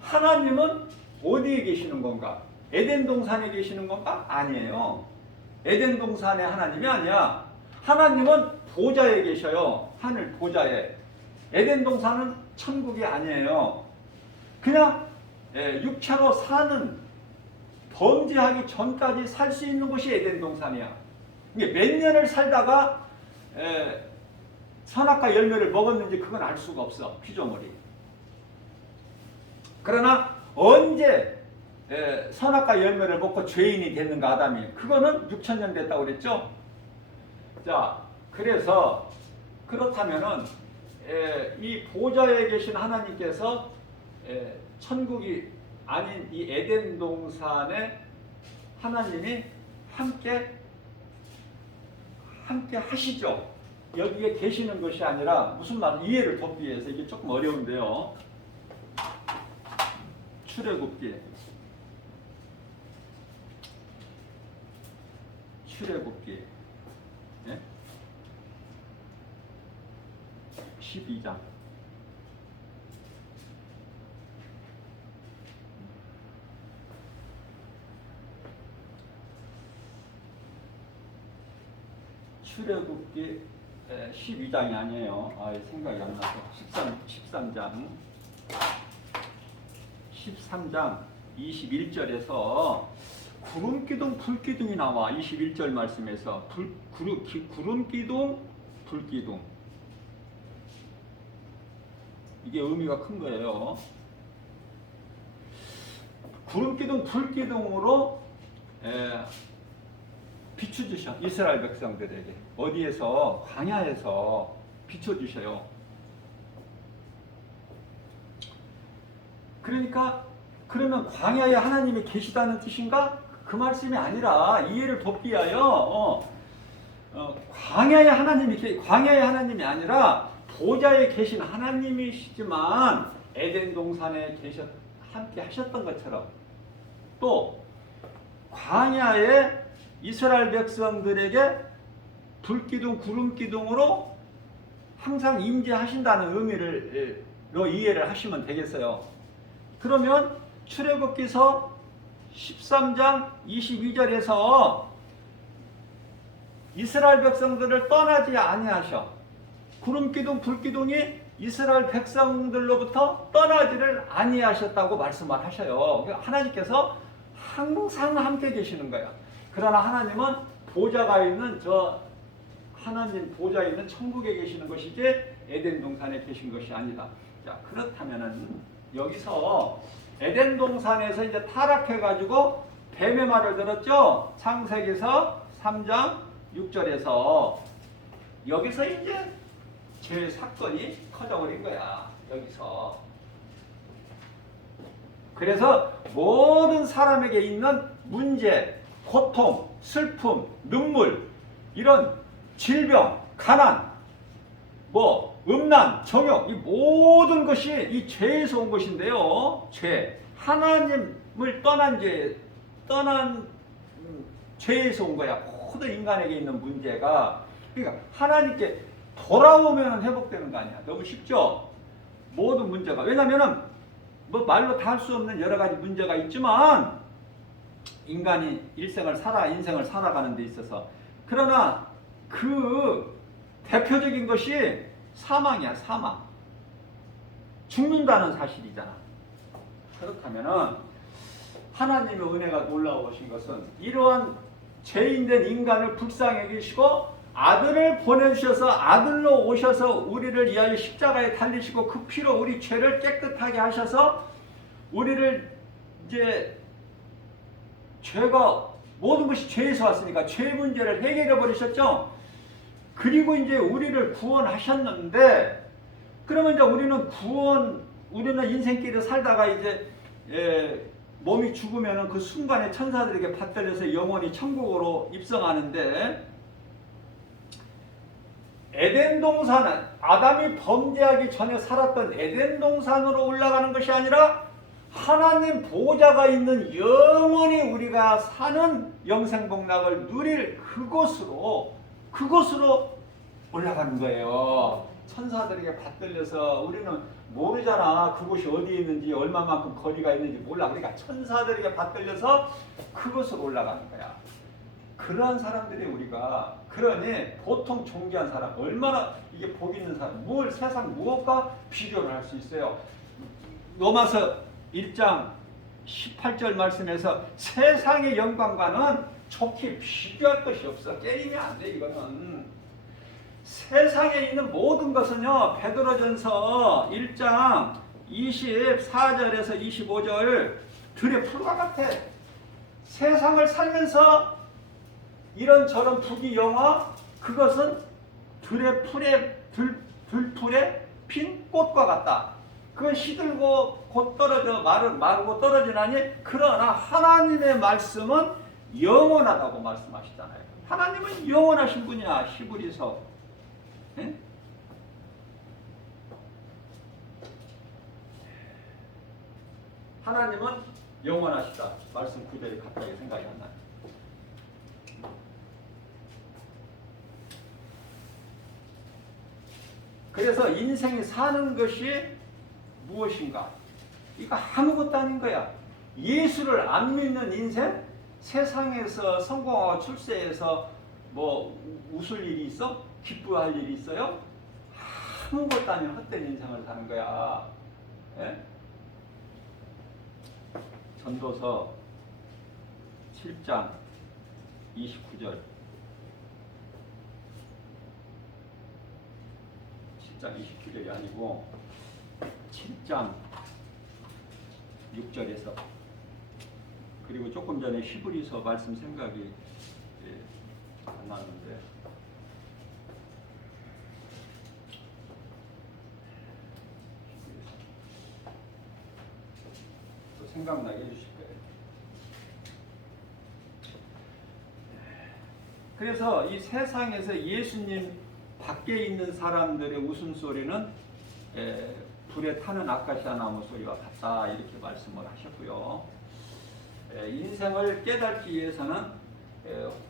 하나님은 어디에 계시는 건가? 에덴 동산에 계시는 건가? 아니에요. 에덴 동산의 하나님이 아니야. 하나님은 보좌에 계셔요. 하늘 보좌에. 에덴 동산은 천국이 아니에요. 그냥 육체로 사는, 범죄하기 전까지 살 수 있는 곳이 에덴 동산이야. 이게 몇 년을 살다가 선악과 열매를 먹었는지 그건 알 수가 없어. 피조물이. 그러나 언제 선악과 열매를 먹고 죄인이 됐는가 아담이. 그거는 6,000년 됐다고 그랬죠. 자, 그래서 그렇다면은 이 보좌에 계신 하나님께서 천국이 아닌 이 에덴 동산에 하나님이 함께 하시죠. 여기에 계시는 것이 아니라 무슨 말, 이해를 돕기 위해서 이게 조금 어려운데요. 출애굽기 12장 출애굽기 12장이 아니에요. 생각이 안 나서 13장 21절에서 구름기둥 불기둥이 나와. 21절 말씀에서 구름기둥 불기둥, 이게 의미가 큰 거예요. 구름기둥 불기둥으로 비춰주셔. 이스라엘 백성들에게. 어디에서? 광야에서 비춰주셔요. 그러니까 그러면 광야에 하나님이 계시다는 뜻인가? 그 말씀이 아니라 이해를 돕기 위하여 광야에 하나님이 아니라 보좌에 계신 하나님이시지만 에덴 동산에 함께 하셨던 것처럼 또 광야에 이스라엘 백성들에게 불기둥 구름기둥으로 항상 임재하신다는 의미로 이해를 하시면 되겠어요. 그러면 출애굽기서 13장 22절에서 이스라엘 백성들을 떠나지 아니하셔. 구름기둥 불기둥이 이스라엘 백성들로부터 떠나지를 아니하셨다고 말씀을 하셔요. 하나님께서 항상 함께 계시는 거예요. 그러나 하나님은 보좌가 있는 하나님 보좌에 있는 천국에 계시는 것이지 에덴 동산에 계신 것이 아니다. 자, 그렇다면은 여기서 에덴 동산에서 이제 타락해가지고 뱀의 말을 들었죠? 창세기서 3장 6절에서 여기서 이제 죄 사건이 커져버린 거야. 여기서. 그래서 모든 사람에게 있는 문제, 고통, 슬픔, 눈물, 이런 질병, 가난, 음란, 정욕, 이 모든 것이 이 죄에서 온 것인데요. 죄. 하나님을 떠난 죄에서 온 거야. 모든 인간에게 있는 문제가. 그러니까 하나님께 돌아오면 회복되는 거 아니야. 너무 쉽죠? 모든 문제가. 왜냐면은 뭐 말로 다 할 수 없는 여러 가지 문제가 있지만 인간이 인생을 살아가는 데 있어서. 그러나 그 대표적인 것이 사망이야, 사망. 죽는다는 사실이잖아. 그렇다면은 하나님의 은혜가 놀라우신 것은 이러한 죄인된 인간을 불쌍히 여기시고 아들을 보내주셔서 아들로 오셔서 우리를 위하여 십자가에 달리시고 그 피로 우리 죄를 깨끗하게 하셔서 우리를 이제 죄가 모든 것이 죄에서 왔으니까 죄 문제를 해결해 버리셨죠. 그리고 이제 우리를 구원하셨는데 그러면 이제 우리는 인생길을 살다가 이제 몸이 죽으면은 그 순간에 천사들에게 받들려서 영원히 천국으로 입성하는데 에덴 동산은 아담이 범죄하기 전에 살았던 에덴 동산으로 올라가는 것이 아니라 하나님 보좌가 있는 영원히 우리가 사는 영생복락을 누릴 그곳으로 올라가는 거예요. 천사들에게 받들려서 우리는 모르잖아. 그곳이 어디에 있는지 얼마만큼 거리가 있는지 몰라. 그러니까 천사들에게 받들려서 그곳으로 올라가는 거야. 그러한 사람들이 우리가 그러니 보통 존귀한 사람 얼마나 이게 복 있는 사람 세상 무엇과 비교를 할 수 있어요. 로마서 1장 18절 말씀에서 세상의 영광과는 좋게 비교할 것이 없어. 게임이 안 돼. 이거는 세상에 있는 모든 것은요 베드로전서 1장 24절에서 25절 들의 풀과 같아. 세상을 살면서 이런저런 부귀영화 그것은 들풀에 핀 꽃과 같다. 그건 시들고 곧 떨어져 마르고 떨어지나니 그러나 하나님의 말씀은 영원하다고 말씀하시잖아요. 하나님은 영원하신 분이야. 히브리서 네? 하나님은 영원하시다. 말씀 구절이 갑자기 생각이 안 나요. 그래서 인생이 사는 것이 무엇인가? 이거 아무것도 아닌 거야. 예수를 안 믿는 인생? 세상에서 성공하고 출세해서 뭐 웃을 일이 있어? 기뻐할 일이 있어요? 아무것도 아닌 헛된 인생을 사는 거야. 예? 전도서 7장 29절 7장 29절이 아니고 7장 6절에서 그리고 조금 전에 히브리서 말씀 생각이 안 나는데 또 생각나게 해주실 거예요. 그래서 이 세상에서 예수님 밖에 있는 사람들의 웃음소리는 불에 타는 아카시아 나무 소리와 같다 이렇게 말씀을 하셨고요. 인생을 깨닫기 위해서는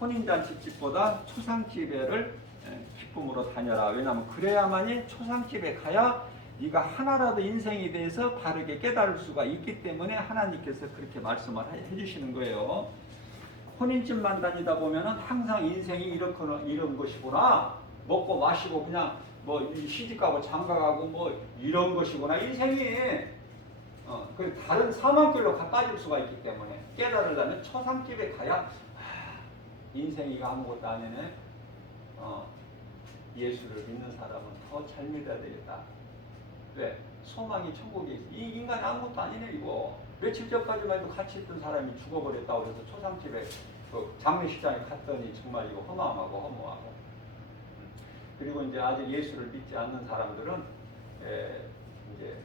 혼인잔치집보다 초상집에를 기쁨으로 다녀라. 왜냐하면 그래야만이 초상집에 가야 네가 하나라도 인생에 대해서 바르게 깨달을 수가 있기 때문에 하나님께서 그렇게 말씀을 해주시는 거예요. 혼인집만 다니다 보면 항상 인생이 이런 것이구나. 먹고 마시고 그냥 뭐 시집가고 장가가고 뭐 이런 것이구나. 인생이 그 다른 사망길로 빠질 수가 있기 때문에 깨달으려면 초상집에 가야 인생이 아무것도 아니네. 예수를 믿는 사람은 더 잘 믿어야 되겠다. 왜? 소망이 천국에 있어. 이 인간이 아무것도 아니네 이거. 며칠 전까지만 해도 같이 있던 사람이 죽어버렸다고 해서 초상집에 그 장례식장에 갔더니 정말 이거 허망하고 허무하고. 그리고 이제 아직 예수를 믿지 않는 사람들은 이제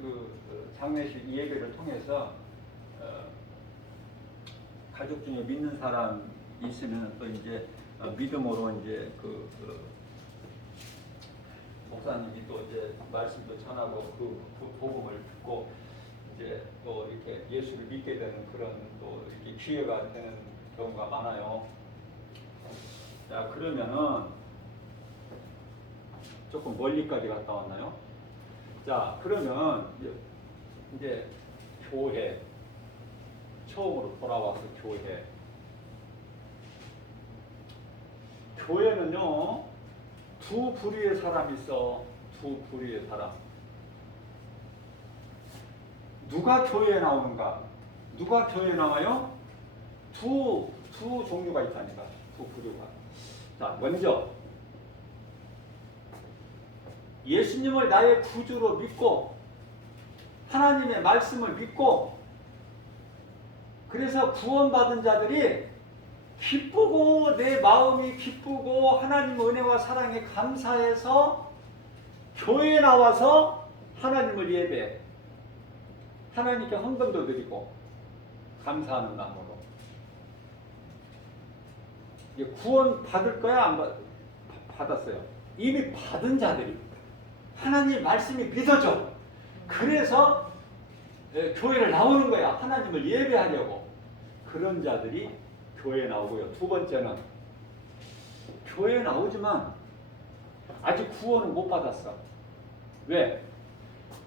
그 장례식 예배를 통해서 가족 중에 믿는 사람 있으면 또 이제 믿음으로 이제 그 목사님이 또 이제 말씀도 전하고 그 복음을 듣고 이제 또 이렇게 예수를 믿게 되는 그런 또 이렇게 기회가 되는 경우가 많아요. 자, 그러면은 조금 멀리까지 갔다 왔나요? 자, 그러면 이제 교회 처음으로 돌아와서 교회. 교회는요, 두 부류의 사람이 있어. 두 부류의 사람. 누가 교회에 나오는가? 누가 교회에 나와요? 두 종류가 있다니까. 두 부류가. 자, 먼저 예수님을 나의 구주로 믿고 하나님의 말씀을 믿고 그래서 구원받은 자들이 기쁘고 내 마음이 기쁘고 하나님 은혜와 사랑에 감사해서 교회에 나와서 하나님을 예배해. 하나님께 헌금도 드리고 감사하는 마음으로. 구원 받을 거야? 안 받았어요. 이미 받은 자들이 하나님 말씀이 믿어져. 그래서 교회를 나오는 거야. 하나님을 예배하려고. 그런 자들이 교회에 나오고요. 두 번째는 교회에 나오지만 아직 구원은 못 받았어. 왜?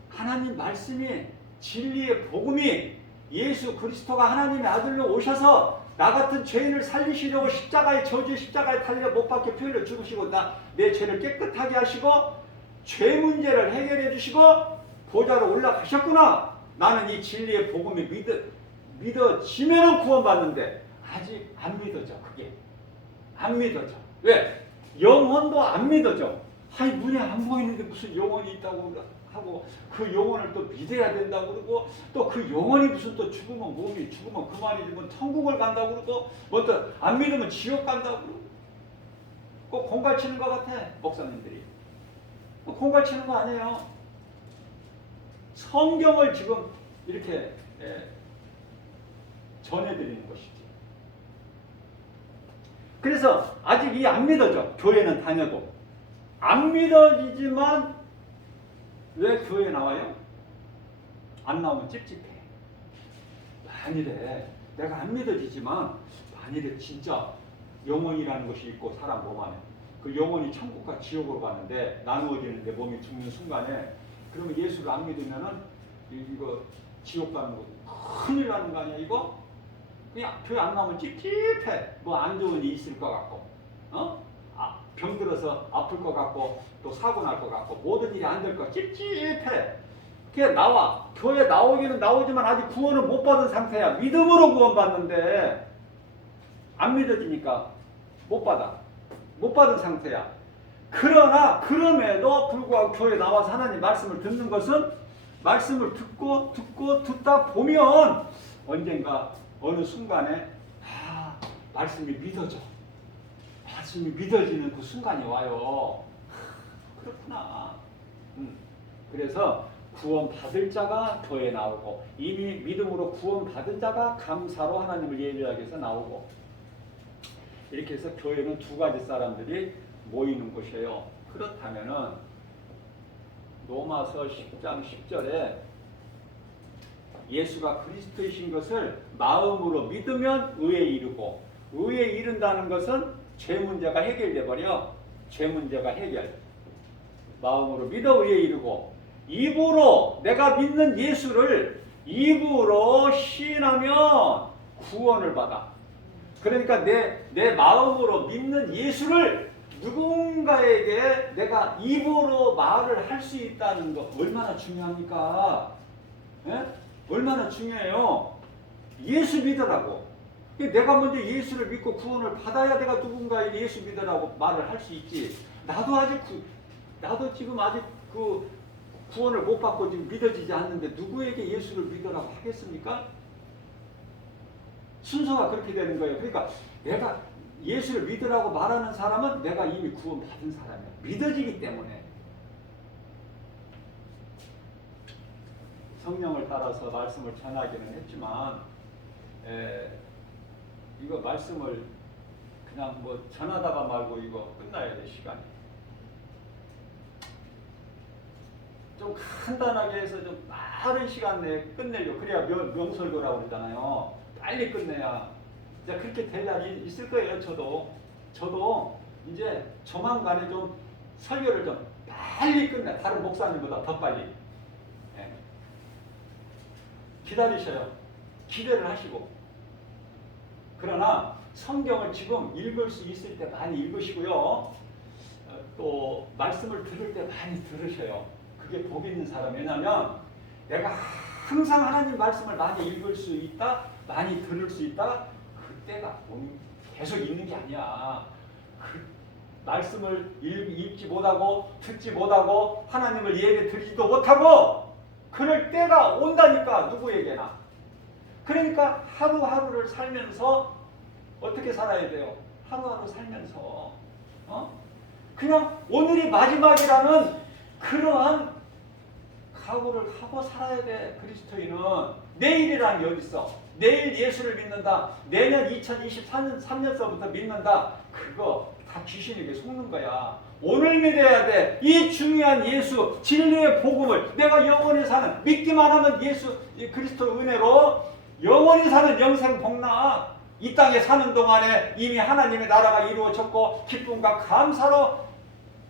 하나님 말씀이 진리의 복음이 예수 그리스도가 하나님의 아들로 오셔서 나 같은 죄인을 살리시려고 십자가에 저주의 십자가에 달려 못 박혀 피 흘려 죽으시고 내 죄를 깨끗하게 하시고 죄 문제를 해결해 주시고 보좌로 올라가셨구나. 나는 이 진리의 복음이 믿어지면 구원받는데 아직 안 믿어져. 그게 안 믿어져. 왜? 영혼도 안 믿어져. 아니 눈에 안 보이는데 무슨 영혼이 있다고 하고 그 영혼을 또 믿어야 된다고 그러고 또 그 영혼이 무슨 또 죽으면 몸이 죽으면 그만이지만 천국을 간다고 그러고 뭐 또 안 믿으면 지옥 간다고 그러고 꼭 공갈 치는 것 같아 목사님들이. 공갈 치는 거 아니에요. 성경을 지금 이렇게 전해드리는 것이지. 그래서 아직 이 안 믿어져. 교회는 다녀도 안 믿어지지만 왜 교회에 나와요? 안 나오면 찝찝해. 만일에 내가 안 믿어지지만 만일에 진짜 영혼이라는 것이 있고 사람 몸 안에 그 영혼이 천국과 지옥으로 가는데 나누어지는데 몸이 죽는 순간에 그러면 예수를 안 믿으면은 이거 지옥 가는 거 큰일 나는 거 아니야 이거? 그냥 교회 안 나오면 찝찝해. 뭐 안 좋은 일이 있을 것 같고 병 들어서 아플 것 같고 또 사고 날 것 같고 모든 일이 안 될 것 같고 찝찝해. 그냥 나와. 교회 나오기는 나오지만 아직 구원을 못 받은 상태야. 믿음으로 구원받는데 안 믿어지니까 못 받아. 못 받은 상태야. 그러나 그럼에도 불구하고 교회에 나와서 하나님 말씀을 듣는 것은 말씀을 듣다 보면 언젠가 어느 순간에 말씀이 믿어져. 말씀이 믿어지는 그 순간이 와요. 그렇구나. 그래서 구원 받을 자가 교회에 나오고 이미 믿음으로 구원 받은 자가 감사로 하나님을 예배하기 위해서 나오고 이렇게 해서 교회는 두 가지 사람들이 모이는 곳이에요. 그렇다면은 로마서 10장 10절에 예수가 그리스도이신 것을 마음으로 믿으면 의에 이르고 의에 이른다는 것은 죄 문제가 해결돼 버려. 죄 문제가 해결. 마음으로 믿어 의에 이르고 입으로 내가 믿는 예수를 입으로 시인하면 구원을 받아. 그러니까 내 마음으로 믿는 예수를 누군가에게 내가 입으로 말을 할 수 있다는 거 얼마나 중요합니까? 예? 얼마나 중요해요. 예수 믿으라고. 내가 먼저 예수를 믿고 구원을 받아야 내가 누군가에게 예수 믿으라고 말을 할 수 있지. 나도 지금 아직 그 구원을 못 받고 지금 믿어지지 않는데 누구에게 예수를 믿으라고 하겠습니까? 순서가 그렇게 되는 거예요. 그러니까 내가 예수를 믿으라고 말하는 사람은 내가 이미 구원 받은 사람이야. 믿어지기 때문에. 성령을 따라서 말씀을 전하기는 했지만 이거 말씀을 그냥 뭐 전하다가 말고 이거 끝나야 돼 시간이. 좀 간단하게 해서 좀 빠른 시간 내에 끝내려고. 그래야 명설교라고 그러잖아요. 빨리 끝내야 이제 그렇게 될 날이 있을 거예요. 저도 이제 조만간에 좀 설교를 좀 빨리 끝내. 다른 목사님보다 더 빨리. 예. 기다리셔요. 기대를 하시고. 그러나 성경을 지금 읽을 수 있을 때 많이 읽으시고요. 또 말씀을 들을 때 많이 들으셔요. 그게 복 있는 사람. 왜냐하면 내가 항상 하나님 말씀을 많이 읽을 수 있다, 많이 들을 수 있다. 그때가 계속 있는 게 아니야. 그 말씀을 읽지 못하고 듣지 못하고 하나님을 예배 드리지도 못하고 그럴 때가 온다니까. 누구에게나. 그러니까 하루하루를 살면서 어떻게 살아야 돼요? 하루하루 살면서 그냥 오늘이 마지막이라는 그러한 각오를 하고 살아야 돼. 그리스도인은 내일이라는 게 어디 있어? 내일 예수를 믿는다. 내년 2023년서부터 믿는다. 그거 다 귀신에게 속는 거야. 오늘 믿어야 돼. 이 중요한 예수, 진리의 복음을 내가 영원히 사는, 믿기만 하면 예수 그리스도 은혜로 영원히 사는 영생 복락. 이 땅에 사는 동안에 이미 하나님의 나라가 이루어졌고 기쁨과 감사로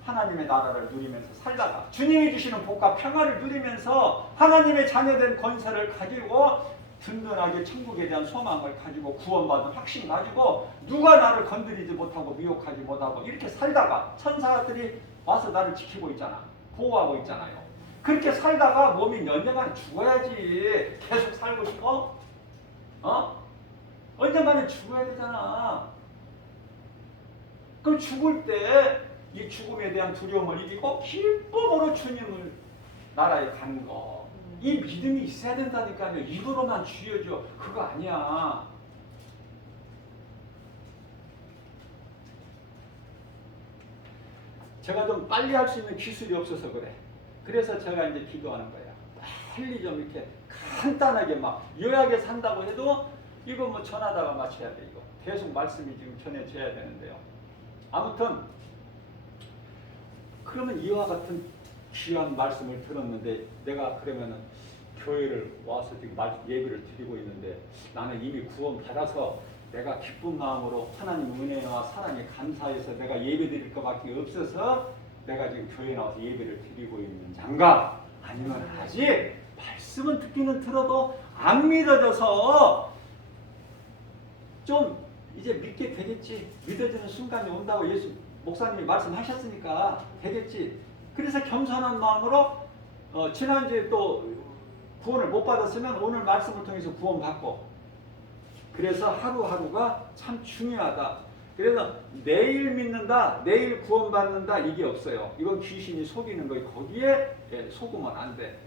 하나님의 나라를 누리면서 살다가 주님이 주시는 복과 평화를 누리면서 하나님의 자녀된 권세를 가지고 든든하게 천국에 대한 소망을 가지고 구원받은 확신 가지고 누가 나를 건드리지 못하고 미혹하지 못하고 이렇게 살다가 천사들이 와서 나를 지키고 있잖아. 보호하고 있잖아요. 그렇게 살다가 몸이 몇 년간에 죽어야지. 계속 살고 싶어? 언젠가는 죽어야 되잖아. 그럼 죽을 때 이 죽음에 대한 두려움을 이기고 기쁨으로 주님을 나라에 가는 거. 이 믿음이 있어야 된다니까요. 입으로만 쥐어줘. 그거 아니야. 제가 좀 빨리 할 수 있는 기술이 없어서 그래. 그래서 제가 이제 기도하는 거야. 빨리 좀 이렇게 간단하게 막 요약에 산다고 해도 이거 뭐 전하다가 마쳐야 돼. 이거 계속 말씀이 지금 전해져야 되는데요. 아무튼 그러면 이와 같은 귀한 말씀을 들었는데 내가 그러면은 교회를 와서 지금 예배를 드리고 있는데 나는 이미 구원 받아서 내가 기쁜 마음으로 하나님 은혜와 사랑에 감사해서 내가 예배 드릴 것밖에 없어서 내가 지금 교회에 나와서 예배를 드리고 있는 장가? 아니면 아직 말씀은 듣기는 들어도 안 믿어져서 좀 이제 믿게 되겠지. 믿어지는 순간이 온다고 예수 목사님이 말씀하셨으니까 되겠지. 그래서 겸손한 마음으로 지난주에 또 구원을 못 받았으면 오늘 말씀을 통해서 구원받고 그래서 하루하루가 참 중요하다. 그래서 내일 믿는다, 내일 구원받는다 이게 없어요. 이건 귀신이 속이는 거예요. 거기에 속으면 안 돼.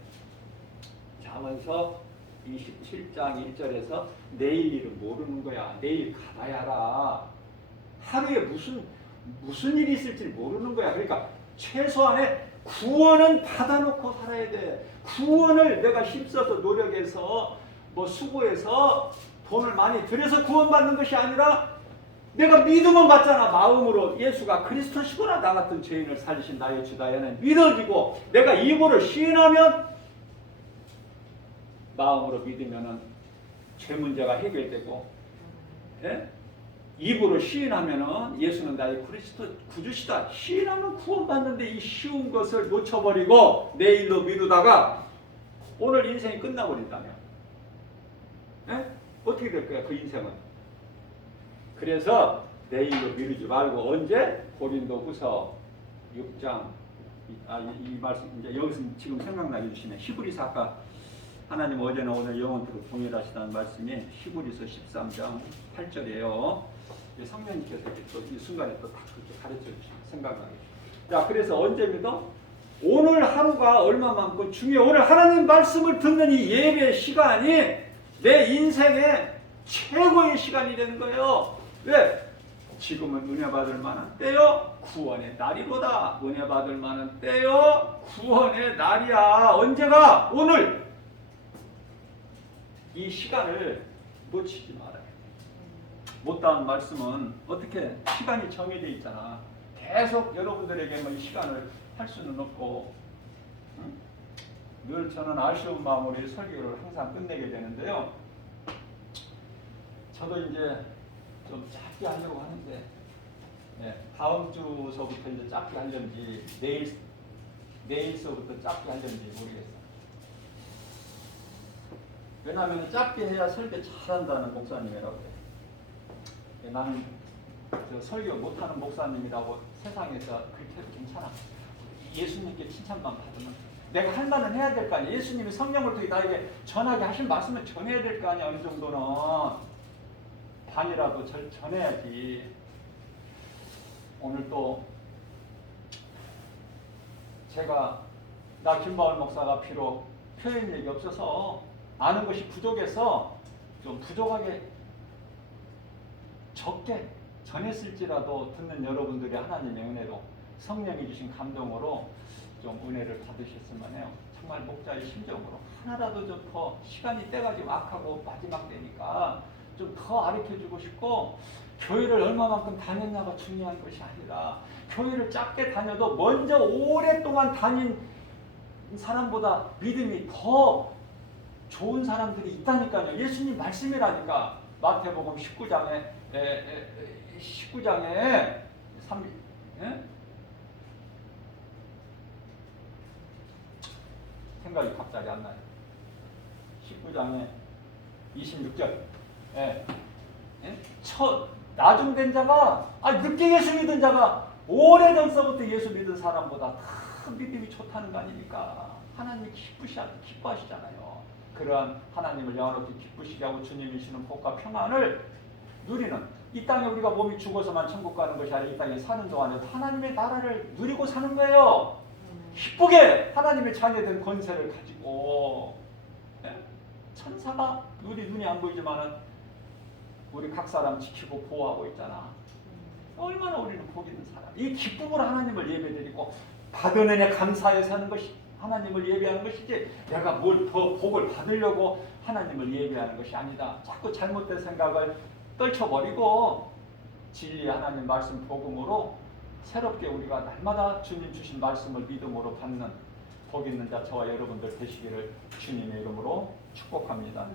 잠언서 27장 1절에서 내일 일은 모르는 거야. 내일 가봐야 알아. 하루에 무슨 일이 있을지 모르는 거야. 그러니까 최소한의 구원은 받아놓고 살아야 돼. 구원을 내가 힘써서 노력해서 뭐 수고해서 돈을 많이 들여서 구원받는 것이 아니라 내가 믿으면 받잖아. 마음으로 예수가 그리스도시구나. 나 같은 죄인을 살리신 나의 주다에는 믿어지고 내가 입으로 시인하면 마음으로 믿으면은 죄 문제가 해결되고 입으로 시인하면은 예수는 나의 그리스도 구주시다. 시인하면 구원받는데 이 쉬운 것을 놓쳐버리고 내일로 미루다가 오늘 인생이 끝나버린다면 어떻게 될 거야 그 인생은. 그래서 내일로 미루지 말고 언제? 고린도후서 6장 이 말씀 이제 여기서 지금 생각나게 주시네. 히브리서 아까 하나님 어제나 오늘 영원토록 동일하시다는 말씀이 히브리서 13장 8절이에요. 성령님께서 또 이 순간에 또 다 그렇게 가르쳐 주시고 생각나게. 자, 그래서 언제 믿어? 오늘 하루가 얼마만큼 중요해. 오늘 하나님 말씀을 듣는 이 예배 시간이 내 인생의 최고의 시간이 되는 거예요. 왜? 지금은 은혜 받을 만한 때요. 구원의 날이로다. 은혜 받을 만한 때요. 구원의 날이야. 언제가? 오늘. 이 시간을 놓치지 말아요. 못다한 말씀은 어떻게 시간이 정해져 있잖아. 계속 여러분들에게 이 시간을 할 수는 없고 늘 저는 아쉬운 마음으로 설교를 항상 끝내게 되는데요. 저도 이제 좀 짧게 하려고 하는데 다음 주서부터 이제 짧게 하려는지 내일서부터 짧게 하려는지 모르겠어요. 왜냐하면 짧게 해야 설교 잘한다는 목사님이라고 해요. 나는 설교 못하는 목사님이라고 세상에서 그렇게 해도 괜찮아. 예수님께 칭찬만 받으면 내가 할 말은 해야 될 거 아니야. 예수님이 성령을 통해 나에게 전하게 하신 말씀을 전해야 될 거 아니야. 어느 정도는 반이라도 전해야지. 오늘 또 제가 나 김바울 목사가 비록 표현력이 없어서 아는 것이 부족해서 좀 부족하게 적게 전했을지라도 듣는 여러분들이 하나님의 은혜로 성령이 주신 감동으로 좀 은혜를 받으셨으면 해요. 정말 목자의 심정으로 하나라도 좀 더 시간이 때가 좀 악하고 마지막 때니까 좀 더 가르쳐주고 싶고, 교회를 얼마만큼 다녔냐가 중요한 것이 아니라 교회를 짧게 다녀도 먼저 오랫동안 다닌 사람보다 믿음이 더 좋은 사람들이 있다니까요. 예수님 말씀이라니까. 마태복음 19장에 생각이 갑자기 안 나요. 19장에 26절. 나중된 자가, 늦게 예수 믿은 자가 오래전서부터 예수 믿은 사람보다 다 믿음이 좋다는 거 아닙니까? 하나님이 기뻐하시잖아요. 그러한 하나님을 영원히 기쁘시게 하고 주님이 주는 복과 평안을 누리는, 이 땅에 우리가 몸이 죽어서만 천국 가는 것이 아니라 이 땅에 사는 동안에 하나님의 나라를 누리고 사는 거예요. 기쁘게 하나님의 자녀된 권세를 가지고. 천사가 우리 눈이 안 보이지만은 우리 각 사람 지키고 보호하고 있잖아. 얼마나 우리는 복 있는 사람. 이 기쁨으로 하나님을 예배드리고 받은 은혜 감사해 사는 것이 하나님을 예배하는 것이지, 내가 뭘 더 복을 받으려고 하나님을 예배하는 것이 아니다. 자꾸 잘못된 생각을 떨쳐버리고 진리 하나님 말씀 복음으로 새롭게 우리가 날마다 주님 주신 말씀을 믿음으로 받는 복 있는 자 저와 여러분들 되시기를 주님의 이름으로 축복합니다.